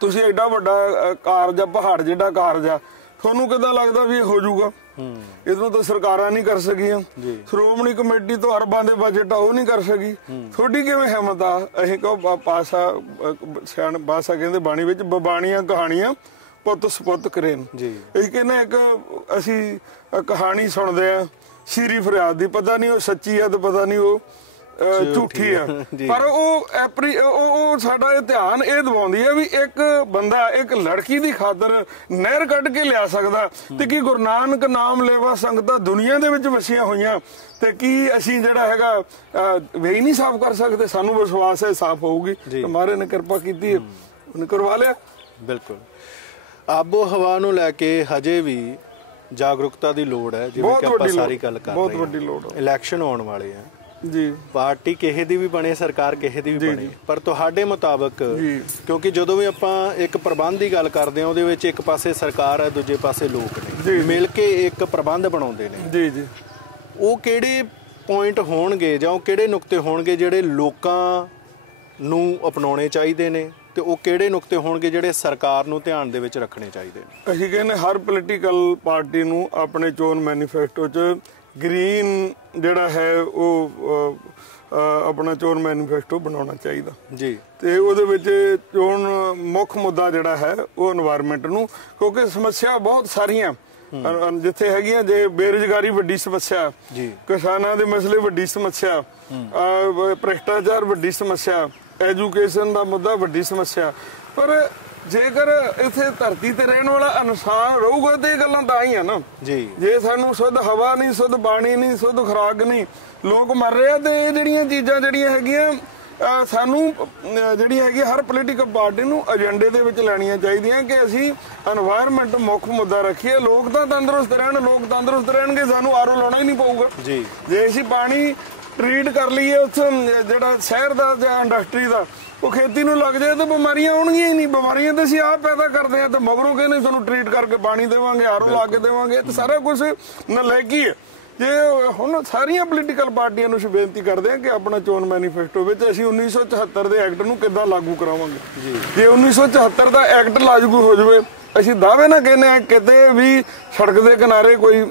ਤੁਸੀਂ ਐਡਾ ਵੱਡਾ ਕਾਰਜ ਆ, ਪਹਾੜ ਜਿਹੜਾ ਕਾਰਜ ਆ, ਤੁਹਾਨੂੰ ਕਿੱਦਾਂ ਲੱਗਦਾ ਵੀ ਇਹ ਹੋ ਜਾਊਗਾ? ਇਹਨੂੰ ਤਾਂ ਸਰਕਾਰਾਂ ਨਹੀਂ ਕਰ ਸਕੀਆਂ, ਸ਼੍ਰੋਮਣੀ ਕਮੇਟੀ ਤੋਂ ਅਰਬਾਂ ਦੇ ਬਜਟ ਆ ਉਹ ਨਹੀਂ ਕਰ ਸਕੀ, ਤੁਹਾਡੀ ਕਿਵੇਂ ਹਿੰਮਤ ਆ? ਅਸੀਂ ਕਹੋ ਪਾਸਾ ਸਿਆਣ ਬਾਸਾ ਕਹਿੰਦੇ ਬਾਣੀ ਵਿੱਚ, ਬਬਾਣੀਆਂ ਕਹਾਣੀਆਂ ਪੁੱਤ ਸਪੁੱਤ ਕਰੇਨ। ਅਸੀਂ ਕਹਿੰਦੇ ਇੱਕ ਅਸੀਂ ਕਹਾਣੀ ਸੁਣਦੇ ਆ ਸ਼ੀਰੀ ਫਰਿਆਦ ਦੀ, ਪਤਾ ਨਹੀਂ ਉਹ ਸੱਚੀ ਆ ਤੇ ਪਤਾ ਨਹੀਂ ਉਹ ਝੂਠੀ ਆ, ਪਰ ਉਹ ਸਾਡਾ ਧਿਆਨ ਇਹ ਦਿਵਾਉਂਦੀ ਹੈ ਵੀ ਇੱਕ ਬੰਦਾ ਇੱਕ ਲੜਕੀ ਦੀ ਖਾਤਰ ਨਹਿਰ ਕੱਢ ਕੇ ਲਿਆ ਸਕਦਾ, ਤੇ ਕੀ ਗੁਰੂ ਨਾਨਕ ਨਾਮ ਲੈਵਾ ਸੰਗਤਾਂ ਦੁਨੀਆ ਦੇ ਵਿੱਚ ਵਸੀਆਂ ਹੋਈਆਂ, ਤੇ ਕੀ ਅਸੀਂ ਜਿਹੜਾ ਹੈਗਾ ਵੇਈ ਨਹੀਂ ਸਾਫ਼ ਕਰ ਸਕਦੇ? ਸਾਨੂੰ ਵਿਸ਼ਵਾਸ ਹੈ ਸਾਫ਼ ਹੋਊਗੀ, ਮਹਾਰਾਜ ਨੇ ਕਿਰਪਾ ਕੀਤੀ, ਉਹਨੇ ਕਰਵਾ ਲਿਆ। ਬਿਲਕੁਲ ਆਬੋ ਹਵਾ ਨੂੰ ਲੈ ਕੇ ਹਜੇ ਵੀ ਜਾਗਰੂਕਤਾ ਦੀ ਲੋੜ ਹੈ, ਜਿਵੇਂ ਕਿ ਆਪਾਂ ਸਾਰੀ ਗੱਲ ਕਰ ਰਹੇ ਹਾਂ, ਬਹੁਤ ਵੱਡੀ ਲੋੜ ਹੈ। ਇਲੈਕਸ਼ਨ ਆਉਣ ਵਾਲੇ ਆ ਜੀ, ਪਾਰਟੀ ਕਿਸੇ ਦੀ ਵੀ ਬਣੇ, ਸਰਕਾਰ ਕਿਸੇ ਦੀ ਵੀ ਬਣੇ, ਪਰ ਤੁਹਾਡੇ ਮੁਤਾਬਕ, ਕਿਉਂਕਿ ਜਦੋਂ ਵੀ ਆਪਾਂ ਇੱਕ ਪ੍ਰਬੰਧ ਦੀ ਗੱਲ ਕਰਦੇ ਹਾਂ ਉਹਦੇ ਵਿੱਚ ਇੱਕ ਪਾਸੇ ਸਰਕਾਰ ਹੈ, ਦੂਜੇ ਪਾਸੇ ਲੋਕ ਨੇ, ਮਿਲ ਕੇ ਇੱਕ ਪ੍ਰਬੰਧ ਬਣਾਉਂਦੇ ਨੇ, ਉਹ ਕਿਹੜੇ ਪੁਆਇੰਟ ਹੋਣਗੇ ਜਾਂ ਉਹ ਕਿਹੜੇ ਨੁਕਤੇ ਹੋਣਗੇ ਜਿਹੜੇ ਲੋਕਾਂ ਨੂੰ ਅਪਣਾਉਣੇ ਚਾਹੀਦੇ ਨੇ, ਤੇ ਉਹ ਕਿਹੜੇ ਨੁਕਤੇ ਹੋਣਗੇ ਜਿਹੜੇ ਸਰਕਾਰ ਨੂੰ ਧਿਆਨ ਦੇ ਵਿੱਚ ਰੱਖਣੇ ਚਾਹੀਦੇ ਨੇ? ਅਸੀਂ ਕਹਿੰਦੇ ਹਰ ਪੋਲੀਟੀਕਲ ਪਾਰਟੀ ਨੂੰ ਆਪਣੇ ਚੋਣ ਮੈਨੀਫੈਸਟੋ 'ਚ ਗ੍ਰੀਨ ਜਿਹੜਾ ਹੈ ਉਹ ਆਪਣਾ ਚੋਣ ਮੈਨੀਫੈਸਟੋ ਬਣਾਉਣਾ ਚਾਹੀਦਾ ਜੀ, ਤੇ ਉਹਦੇ ਵਿੱਚ ਚੋਣ ਮੁੱਖ ਮੁੱਦਾ ਜਿਹੜਾ ਹੈ ਉਹ এনवायरमेंट ਨੂੰ, ਕਿਉਂਕਿ ਸਮੱਸਿਆ ਬਹੁਤ ਸਾਰੀਆਂ ਜਿੱਥੇ ਹੈਗੀਆਂ, ਜੇ ਬੇਰੁਜ਼ਗਾਰੀ ਵੱਡੀ ਸਮੱਸਿਆ, ਕਿਸਾਨਾਂ ਦੇ ਮਸਲੇ ਵੱਡੀ ਸਮੱਸਿਆ, ਭ੍ਰਿਸ਼ਟਾਚਾਰ ਵੱਡੀ ਸਮੱਸਿਆ, ਐਜੂਕੇਸ਼ਨ ਦਾ ਮੁੱਦਾ ਵੱਡੀ ਸਮੱਸਿਆ। ਪਰ ਜੇਕਰ ਇੱਥੇ ਧਰਤੀ ਤੇ ਰਹਿਣ ਵਾਲਾ ਇਨਸਾਨ ਰਹੂਗਾ ਤੇ ਇਹ ਗੱਲਾਂ ਤਾਂ ਹੀ ਆ ਨਾ ਜੀ। ਜੇ ਸਾਨੂੰ ਸ਼ੁੱਧ ਹਵਾ ਨਹੀਂ, ਸ਼ੁੱਧ ਬਾਣੀ ਨਹੀਂ, ਸ਼ੁੱਧ ਖੁਰਾਕ ਨਹੀਂ, ਲੋਕ ਮਰ ਰਹੇ ਆ, ਤੇ ਇਹ ਜਿਹੜੀਆਂ ਚੀਜ਼ਾਂ ਜਿਹੜੀਆਂ ਹੈਗੀਆਂ ਸਾਨੂੰ ਜਿਹੜੀ ਹੈਗੀ ਹਰ ਪੋਲੀਟੀਕਲ ਪਾਰਟੀ ਨੂੰ ਏਜੰਡੇ ਦੇ ਵਿੱਚ ਲੈਣੀਆਂ ਚਾਹੀਦੀਆਂ ਕਿ ਅਸੀਂ এনवायरमेंट ਮੁੱਖ ਮੁੱਦਾ ਰੱਖੀਏ। ਲੋਕ ਤਾਂ ਤੰਦਰੁਸਤ ਰਹਿਣ, ਲੋਕ ਤੰਦਰੁਸਤ ਰਹਿਣਗੇ, ਸਾਨੂੰ ਆਰਓ ਲਾਉਣਾ ਹੀ ਨਹੀਂ ਪਊਗਾ ਜੀ। ਜੇ ਅਸੀਂ ਪਾਣੀ ਟ੍ਰੀਟ ਕਰ ਲਈਏ ਉੱਥੇ ਜਿਹੜਾ ਸ਼ਹਿਰ ਦਾ ਜਾਂ ਇੰਡਸਟਰੀ ਦਾ, ਉਹ ਖੇਤੀ ਨੂੰ ਲੱਗ ਜਾਏ ਤਾਂ ਬਿਮਾਰੀਆਂ ਆਉਣਗੀਆਂ ਹੀ ਨਹੀਂ। ਬਿਮਾਰੀਆਂ ਤਾਂ ਅਸੀਂ ਆਪ ਪੈਦਾ ਕਰਦੇ ਆ, ਤੇ ਮਗਰੋਂ ਕਹਿੰਦੇ ਤੁਹਾਨੂੰ ਟ੍ਰੀਟ ਕਰਕੇ ਪਾਣੀ ਦੇਵਾਂਗੇ, ਆਰਓ ਲਾ ਕੇ ਦੇਵਾਂਗੇ, ਤੇ ਸਾਰਾ ਕੁਝ ਨਲਾਇਕੀ ਹੈ। ਜੇ ਹੁਣ ਸਾਰੀਆਂ ਪੋਲੀਟੀਕਲ ਪਾਰਟੀਆਂ ਨੂੰ ਅਸੀਂ ਬੇਨਤੀ ਕਰਦੇ ਹਾਂ ਕਿ ਆਪਣਾ ਚੋਣ ਮੈਨੀਫੈਸਟੋ ਵਿੱਚ ਅਸੀਂ 1974 ਦੇ ਐਕਟ ਨੂੰ ਕਿੱਦਾਂ ਲਾਗੂ ਕਰਾਵਾਂਗੇ। ਜੇ 1974 ਦਾ ਐਕਟ ਲਾਗੂ ਹੋ ਜਾਵੇ, ਅਸੀਂ ਦਾਅਵੇ ਨਾ ਕਹਿੰਦੇ ਆ ਕਿਤੇ ਵੀ ਸੜਕ ਦੇ ਕਿਨਾਰੇ ਕੋਈ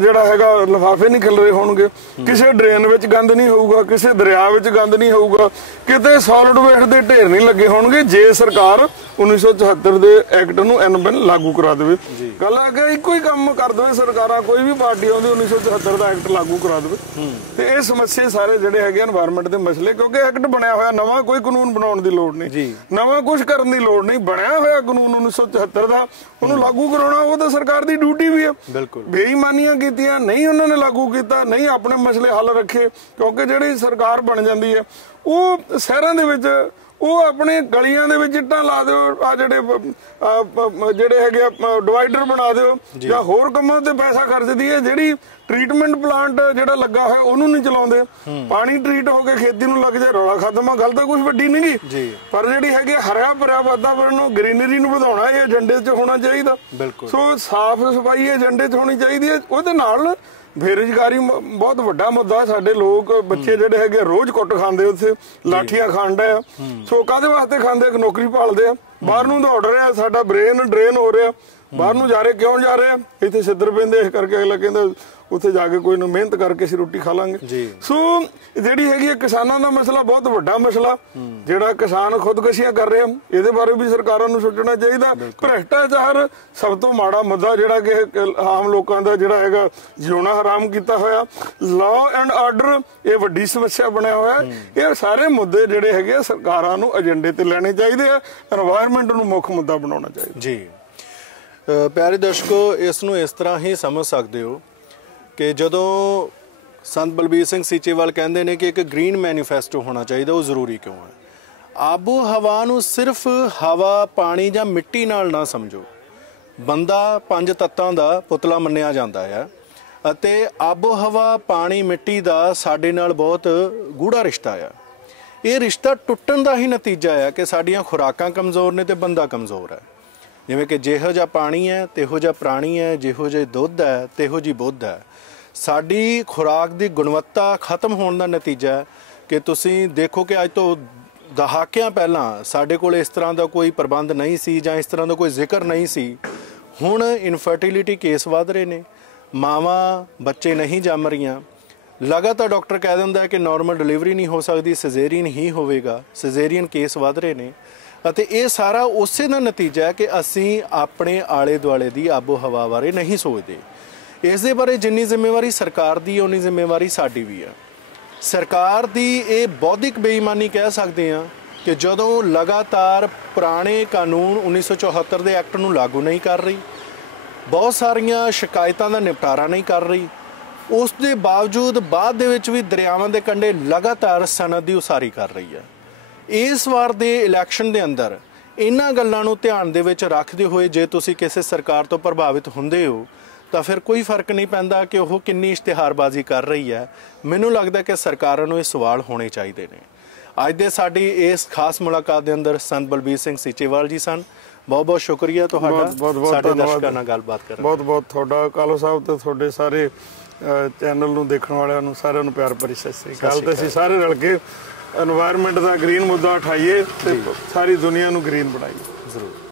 ਜਿਹੜਾ ਹੈਗਾ ਲਿਫਾਫੇ ਨਹੀਂ ਖਿਲ ਰਹੇ ਹੋਣਗੇ, ਕਿਸੇ ਡਰੇਨ ਵਿੱਚ ਗੰਦ ਨਹੀਂ ਹੋਊਗਾ, ਕਿਸੇ ਦਰਿਆ ਵਿੱਚ ਗੰਦ ਨਹੀਂ ਹੋਊਗਾ, ਕਿਤੇ ਸੋਲਿਡ ਵੇਸਟ ਦੇ ਢੇਰ ਨਹੀਂ ਲੱਗੇ ਹੋਣਗੇ, ਜੇ ਸਰਕਾਰ 1974 ਦੇ ਐਕਟ ਨੂੰ ਐਨਬਨ ਲਾਗੂ ਕਰਾ ਦੇਵੇ। ਗੱਲ ਆ ਕਿ ਇੱਕੋ ਹੀ ਕੰਮ ਕਰ ਦੇਵੇ ਸਰਕਾਰਾਂ, ਕੋਈ ਵੀ ਪਾਰਟੀ ਆਉਂਦੀ 1974 ਦਾ ਐਕਟ ਲਾਗੂ ਕਰਾ ਦੇਵੇ, ਤੇ ਇਹ ਸਮੱਸਿਆ ਸਾਰੇ ਜਿਹੜੇ ਹੈਗੇ এনवायरमेंट ਦੇ ਮਸਲੇ, ਕਿਉਂਕਿ ਐਕਟ ਬਣਿਆ ਹੋਇਆ, ਨਵਾਂ ਕੋਈ ਕਾਨੂੰਨ ਬਣਾਉਣ ਦੀ ਲੋੜ ਨਹੀਂ, ਨਵਾਂ ਕੁਝ ਕਰਨ ਦੀ ਲੋੜ ਨਹੀਂ, ਬਣਿਆ ਹੋਇਆ ਕਾਨੂੰਨ 1974 ਦਾ, ਉਹਨੂੰ ਲਾਗੂ ਕਰਾਉਣਾ ਉਹ ਤਾਂ ਸਰਕਾਰ ਦੀ ਡਿਊਟੀ ਵੀ ਹੈ। ਬੇਈਮਾਨੀ ਕੀਤੀਆਂ ਨਹੀਂ ਉਹਨਾਂ ਨੇ ਲਾਗੂ ਕੀਤਾ, ਨਹੀਂ ਆਪਣੇ ਮਸਲੇ ਹੱਲ ਰੱਖੇ, ਕਿਉਂਕਿ ਜਿਹੜੀ ਸਰਕਾਰ ਬਣ ਜਾਂਦੀ ਹੈ ਉਹ ਸ਼ਹਿਰਾਂ ਦੇ ਵਿੱਚ ਉਹ ਆਪਣੇ ਗਲੀਆਂ ਦੇ ਵਿੱਚ ਇੱਟਾਂ ਲਾ ਦਿਓ, ਆ ਜਿਹੜੇ ਹੈਗੇ ਡਿਵਾਈਡਰ ਬਣਾ ਦਿਓ, ਜਾਂ ਹੋਰ ਕੰਮਾਂ ਤੇ ਪੈਸਾ ਖਰਚਦੀ ਹੈ। ਜਿਹੜੀ ਟ੍ਰੀਟਮੈਂਟ ਪਲਾਂਟ ਜਿਹੜਾ ਲੱਗਾ ਹੋਇਆ ਉਹਨੂੰ ਨਹੀਂ ਚਲਾਉਂਦੇ, ਪਾਣੀ ਟ੍ਰੀਟ ਹੋ ਕੇ ਖੇਤੀ ਨੂੰ ਲੱਗ ਜਾਏ, ਰੌਲਾ ਖਤਮ ਆ। ਗੱਲ ਤਾਂ ਕੁਝ ਵੱਡੀ ਨਹੀਂ ਗੀ, ਪਰ ਜਿਹੜੀ ਹੈਗੀ ਹਰਿਆ ਭਰਿਆ ਵਾਤਾਵਰਨ ਨੂੰ, ਗ੍ਰੀਨਰੀ ਨੂੰ ਵਧਾਉਣਾ ਇਹ ਏਜੰਡੇ 'ਚ ਹੋਣਾ ਚਾਹੀਦਾ। ਸੋ ਸਾਫ਼ ਸਫਾਈ ਏਜੰਡੇ 'ਚ ਹੋਣੀ ਚਾਹੀਦੀ ਹੈ। ਉਹਦੇ ਨਾਲ ਬੇਰੁਜ਼ਗਾਰੀ ਬਹੁਤ ਵੱਡਾ ਮੁੱਦਾ, ਸਾਡੇ ਲੋਕ ਬੱਚੇ ਜਿਹੜੇ ਹੈਗੇ ਰੋਜ਼ ਕੁੱਟ ਖਾਂਦੇ, ਉੱਥੇ ਲਾਠੀਆਂ ਖਾਂਦੇ ਆ, ਸੋ ਕਾਹਦੇ ਵਾਸਤੇ ਖਾਂਦੇ? ਨੌਕਰੀ ਭਾਲਦੇ ਆ, ਬਾਹਰ ਨੂੰ ਦੌੜ ਰਹੇ ਆ, ਸਾਡਾ ਬ੍ਰੇਨ ਡਰੇਨ ਹੋ ਰਿਹਾ, ਬਾਹਰ ਨੂੰ ਜਾ ਰਹੇ, ਕਿਉਂ ਜਾ ਰਹੇ ਆ? ਇੱਥੇ ਸਿੱਧਰ ਪੈਂਦੇ, ਇਸ ਕਰਕੇ ਅਗਲਾ ਕਹਿੰਦਾ ਉੱਥੇ ਜਾ ਕੇ ਕੋਈ ਨਾ ਮਿਹਨਤ ਕਰਕੇ ਅਸੀਂ ਰੋਟੀ ਖਾ ਲਾਂਗੇ। ਸੋ ਜਿਹੜੀ ਹੈਗੀ ਕਿਸਾਨਾਂ ਦਾ ਮਸਲਾ ਬਹੁਤ ਵੱਡਾ ਮਸਲਾ, ਜਿਹੜਾ ਕਿਸਾਨ ਖੁਦਕਸ਼ੀਆਂ ਕਰ ਰਹੇ ਹਨ, ਇਹਦੇ ਬਾਰੇ ਵੀ ਸਰਕਾਰਾਂ ਨੂੰ ਸੋਚਣਾ ਚਾਹੀਦਾ। ਭ੍ਰਿਸ਼ਟਾਚਾਰ ਸਭ ਤੋਂ ਮਾੜਾ ਮੁੱਦਾ ਜਿਹੜਾ ਕਿ ਆਮ ਲੋਕਾਂ ਦਾ ਜਿਹੜਾ ਹੈਗਾ ਜਿਉਣਾ ਹਰਾਮ ਕੀਤਾ ਹੋਇਆ, ਲਾਅ ਐਂਡ ਆਰਡਰ ਇਹ ਵੱਡੀ ਸਮੱਸਿਆ ਬਣਿਆ ਹੋਇਆ। ਇਹ ਸਾਰੇ ਮੁੱਦੇ ਜਿਹੜੇ ਹੈਗੇ ਸਰਕਾਰਾਂ ਨੂੰ ਏਜੰਡੇ ਤੇ ਲੈਣੇ ਚਾਹੀਦੇ ਆ, এনवायरमेंट ਨੂੰ ਮੁੱਖ ਮੁੱਦਾ ਬਣਾਉਣਾ ਚਾਹੀਦਾ ਜੀ। ਪਿਆਰੇ ਦਰਸ਼ਕੋ, ਇਸ ਨੂੰ ਇਸ ਤਰ੍ਹਾਂ ਹੀ ਸਮਝ ਸਕਦੇ ਹੋ ਕਿ ਜਦੋਂ ਸੰਤ ਬਲਬੀਰ ਸਿੰਘ ਸੀਚੇਵਾਲ ਕਹਿੰਦੇ ਨੇ ਕਿ ਇੱਕ ਗ੍ਰੀਨ ਮੈਨੀਫੈਸਟੋ ਹੋਣਾ ਚਾਹੀਦਾ, ਉਹ ਜ਼ਰੂਰੀ ਕਿਉਂ ਹੈ? ਆਬੋ ਹਵਾ ਨੂੰ ਸਿਰਫ ਹਵਾ, ਪਾਣੀ ਜਾਂ ਮਿੱਟੀ ਨਾਲ ਨਾ ਸਮਝੋ। ਬੰਦਾ 5 ਤੱਤਾਂ ਦਾ ਪੁਤਲਾ ਮੰਨਿਆ ਜਾਂਦਾ ਹੈ ਅਤੇ ਆਬੋ ਹਵਾ, ਪਾਣੀ, ਮਿੱਟੀ ਦਾ ਸਾਡੇ ਨਾਲ ਬਹੁਤ ਗੂੜਾ ਰਿਸ਼ਤਾ ਆ। ਇਹ ਰਿਸ਼ਤਾ ਟੁੱਟਣ ਦਾ ਹੀ ਨਤੀਜਾ ਹੈ ਕਿ ਸਾਡੀਆਂ ਖੁਰਾਕਾਂ ਕਮਜ਼ੋਰ ਨੇ ਤੇ ਬੰਦਾ ਕਮਜ਼ੋਰ ਹੈ। ਜਿਵੇਂ ਕਿ ਜਿਹੋ ਜਿਹਾ ਪਾਣੀ ਹੈ ਤੇਹੋ ਜਿਹਾ ਪ੍ਰਾਣੀ ਹੈ, ਜਿਹੋ ਜਿਹਾ ਦੁੱਧ ਹੈ ਤੇਹੋ ਜਿਹੀ ਬੁੱਧ ਹੈ। ਸਾਡੀ ਖੁਰਾਕ ਦੀ ਗੁਣਵੱਤਾ ਖਤਮ ਹੋਣ ਦਾ ਨਤੀਜਾ ਹੈ ਕਿ ਤੁਸੀਂ ਦੇਖੋ ਕਿ ਅੱਜ ਤੋਂ ਦਹਾਕਿਆਂ ਪਹਿਲਾਂ ਸਾਡੇ ਕੋਲ ਇਸ ਤਰ੍ਹਾਂ ਦਾ ਕੋਈ ਪ੍ਰਬੰਧ ਨਹੀਂ ਸੀ ਜਾਂ ਇਸ ਤਰ੍ਹਾਂ ਦਾ ਕੋਈ ਜ਼ਿਕਰ ਨਹੀਂ ਸੀ। ਹੁਣ ਇਨਫਰਟੀਲਿਟੀ ਕੇਸ ਵੱਧ ਰਹੇ ਨੇ, ਮਾਵਾਂ ਬੱਚੇ ਨਹੀਂ ਜੰਮ ਰਹੀਆਂ। ਲਗਾਤਾਰ ਡਾਕਟਰ ਕਹਿ ਦਿੰਦਾ ਹੈ ਕਿ ਨਾਰਮਲ ਡਿਲੀਵਰੀ ਨਹੀਂ ਹੋ ਸਕਦੀ, ਸਿਜ਼ੇਰੀਅਨ ਹੀ ਹੋਵੇਗਾ। ਸਿਜ਼ੇਰੀਅਨ ਕੇਸ ਵੱਧ ਰਹੇ ਨੇ ਅਤੇ ਇਹ ਸਾਰਾ ਉਸੇ ਦਾ ਨਤੀਜਾ ਹੈ ਕਿ ਅਸੀਂ ਆਪਣੇ ਆਲੇ ਦੁਆਲੇ ਦੀ ਆਬੋ ਹਵਾ ਬਾਰੇ ਨਹੀਂ ਸੋਚਦੇ। ਇਸ ਦੇ ਬਾਰੇ ਜਿੰਨੀ ਜ਼ਿੰਮੇਵਾਰੀ ਸਰਕਾਰ ਦੀ, ਉਨੀ ਜ਼ਿੰਮੇਵਾਰੀ ਸਾਡੀ ਵੀ ਹੈ। ਸਰਕਾਰ ਦੀ ਇਹ ਬੌਧਿਕ ਬੇਈਮਾਨੀ ਕਹਿ ਸਕਦੇ ਹਾਂ ਕਿ ਜਦੋਂ ਲਗਾਤਾਰ ਪੁਰਾਣੇ ਕਾਨੂੰਨ 1974 ਦੇ ਐਕਟ ਨੂੰ ਲਾਗੂ ਨਹੀਂ ਕਰ ਰਹੀ, ਬਹੁਤ ਸਾਰੀਆਂ ਸ਼ਿਕਾਇਤਾਂ ਦਾ ਨਿਪਟਾਰਾ ਨਹੀਂ ਕਰ ਰਹੀ, ਉਸ ਦੇ ਬਾਵਜੂਦ ਬਾਅਦ ਦੇ ਵਿੱਚ ਵੀ ਦਰਿਆਵਾਂ ਦੇ ਕੰਢੇ ਲਗਾਤਾਰ ਸਨਅਤ ਦੀ ਉਸਾਰੀ ਕਰ ਰਹੀ ਹੈ। ਇਸ ਵਾਰ ਦੇ ਇਲੈਕਸ਼ਨ ਦੇ ਅੰਦਰ ਇਹਨਾਂ ਗੱਲਾਂ ਨੂੰ ਧਿਆਨ ਦੇ ਵਿੱਚ ਰੱਖਦੇ ਹੋਏ ਜੇ ਤੁਸੀਂ ਕਿਸੇ ਸਰਕਾਰ ਤੋਂ ਪ੍ਰਭਾਵਿਤ ਹੁੰਦੇ ਹੋ ਤਾਂ ਫਿਰ ਕੋਈ ਫਰਕ ਨਹੀਂ ਪੈਂਦਾ ਕਿ ਉਹ ਕਿੰਨੀ ਇਸ਼ਤਿਹਾਰਬਾਜ਼ੀ ਕਰ ਰਹੀ ਹੈ। ਮੈਨੂੰ ਲੱਗਦਾ ਕਿ ਸਰਕਾਰਾਂ ਨੂੰ ਇਹ ਸਵਾਲ ਹੋਣੇ ਚਾਹੀਦੇ ਨੇ। ਅੱਜ ਦੇ ਸਾਡੀ ਇਸ ਖਾਸ ਮੁਲਾਕਾਤ ਦੇ ਅੰਦਰ ਸੰਤ ਬਲਬੀਰ ਸਿੰਘ ਸੀਚੇਵਾਲ ਜੀ ਸਨ। ਬਹੁਤ ਬਹੁਤ ਸ਼ੁਕਰੀਆ ਤੁਹਾਡਾ ਸਾਡੇ ਦਰਸ਼ਕਾਂ ਨਾਲ ਗੱਲਬਾਤ ਕਰਨ। ਬਹੁਤ ਬਹੁਤ ਤੁਹਾਡਾ ਕਾਲੋ ਸਾਹਿਬ ਤੇ ਤੁਹਾਡੇ ਸਾਰੇ ਚੈਨਲ ਨੂੰ ਦੇਖਣ ਵਾਲਿਆਂ ਨੂੰ ਸਾਰਿਆਂ ਨੂੰ ਪਿਆਰ ਭਰੀ ਸਤਿ ਸ੍ਰੀ ਅਕਾਲ। ਤੇ ਅਸੀਂ ਸਾਰੇ ਰਲ ਕੇ এনवायरमेंट ਦਾ ਗ੍ਰੀਨ ਮੁੱਦਾ ਉਠਾਈਏ ਤੇ ਸਾਰੀ ਦੁਨੀਆ ਨੂੰ ਗ੍ਰੀਨ ਬਣਾਈਏ। ਜ਼ਰੂਰ।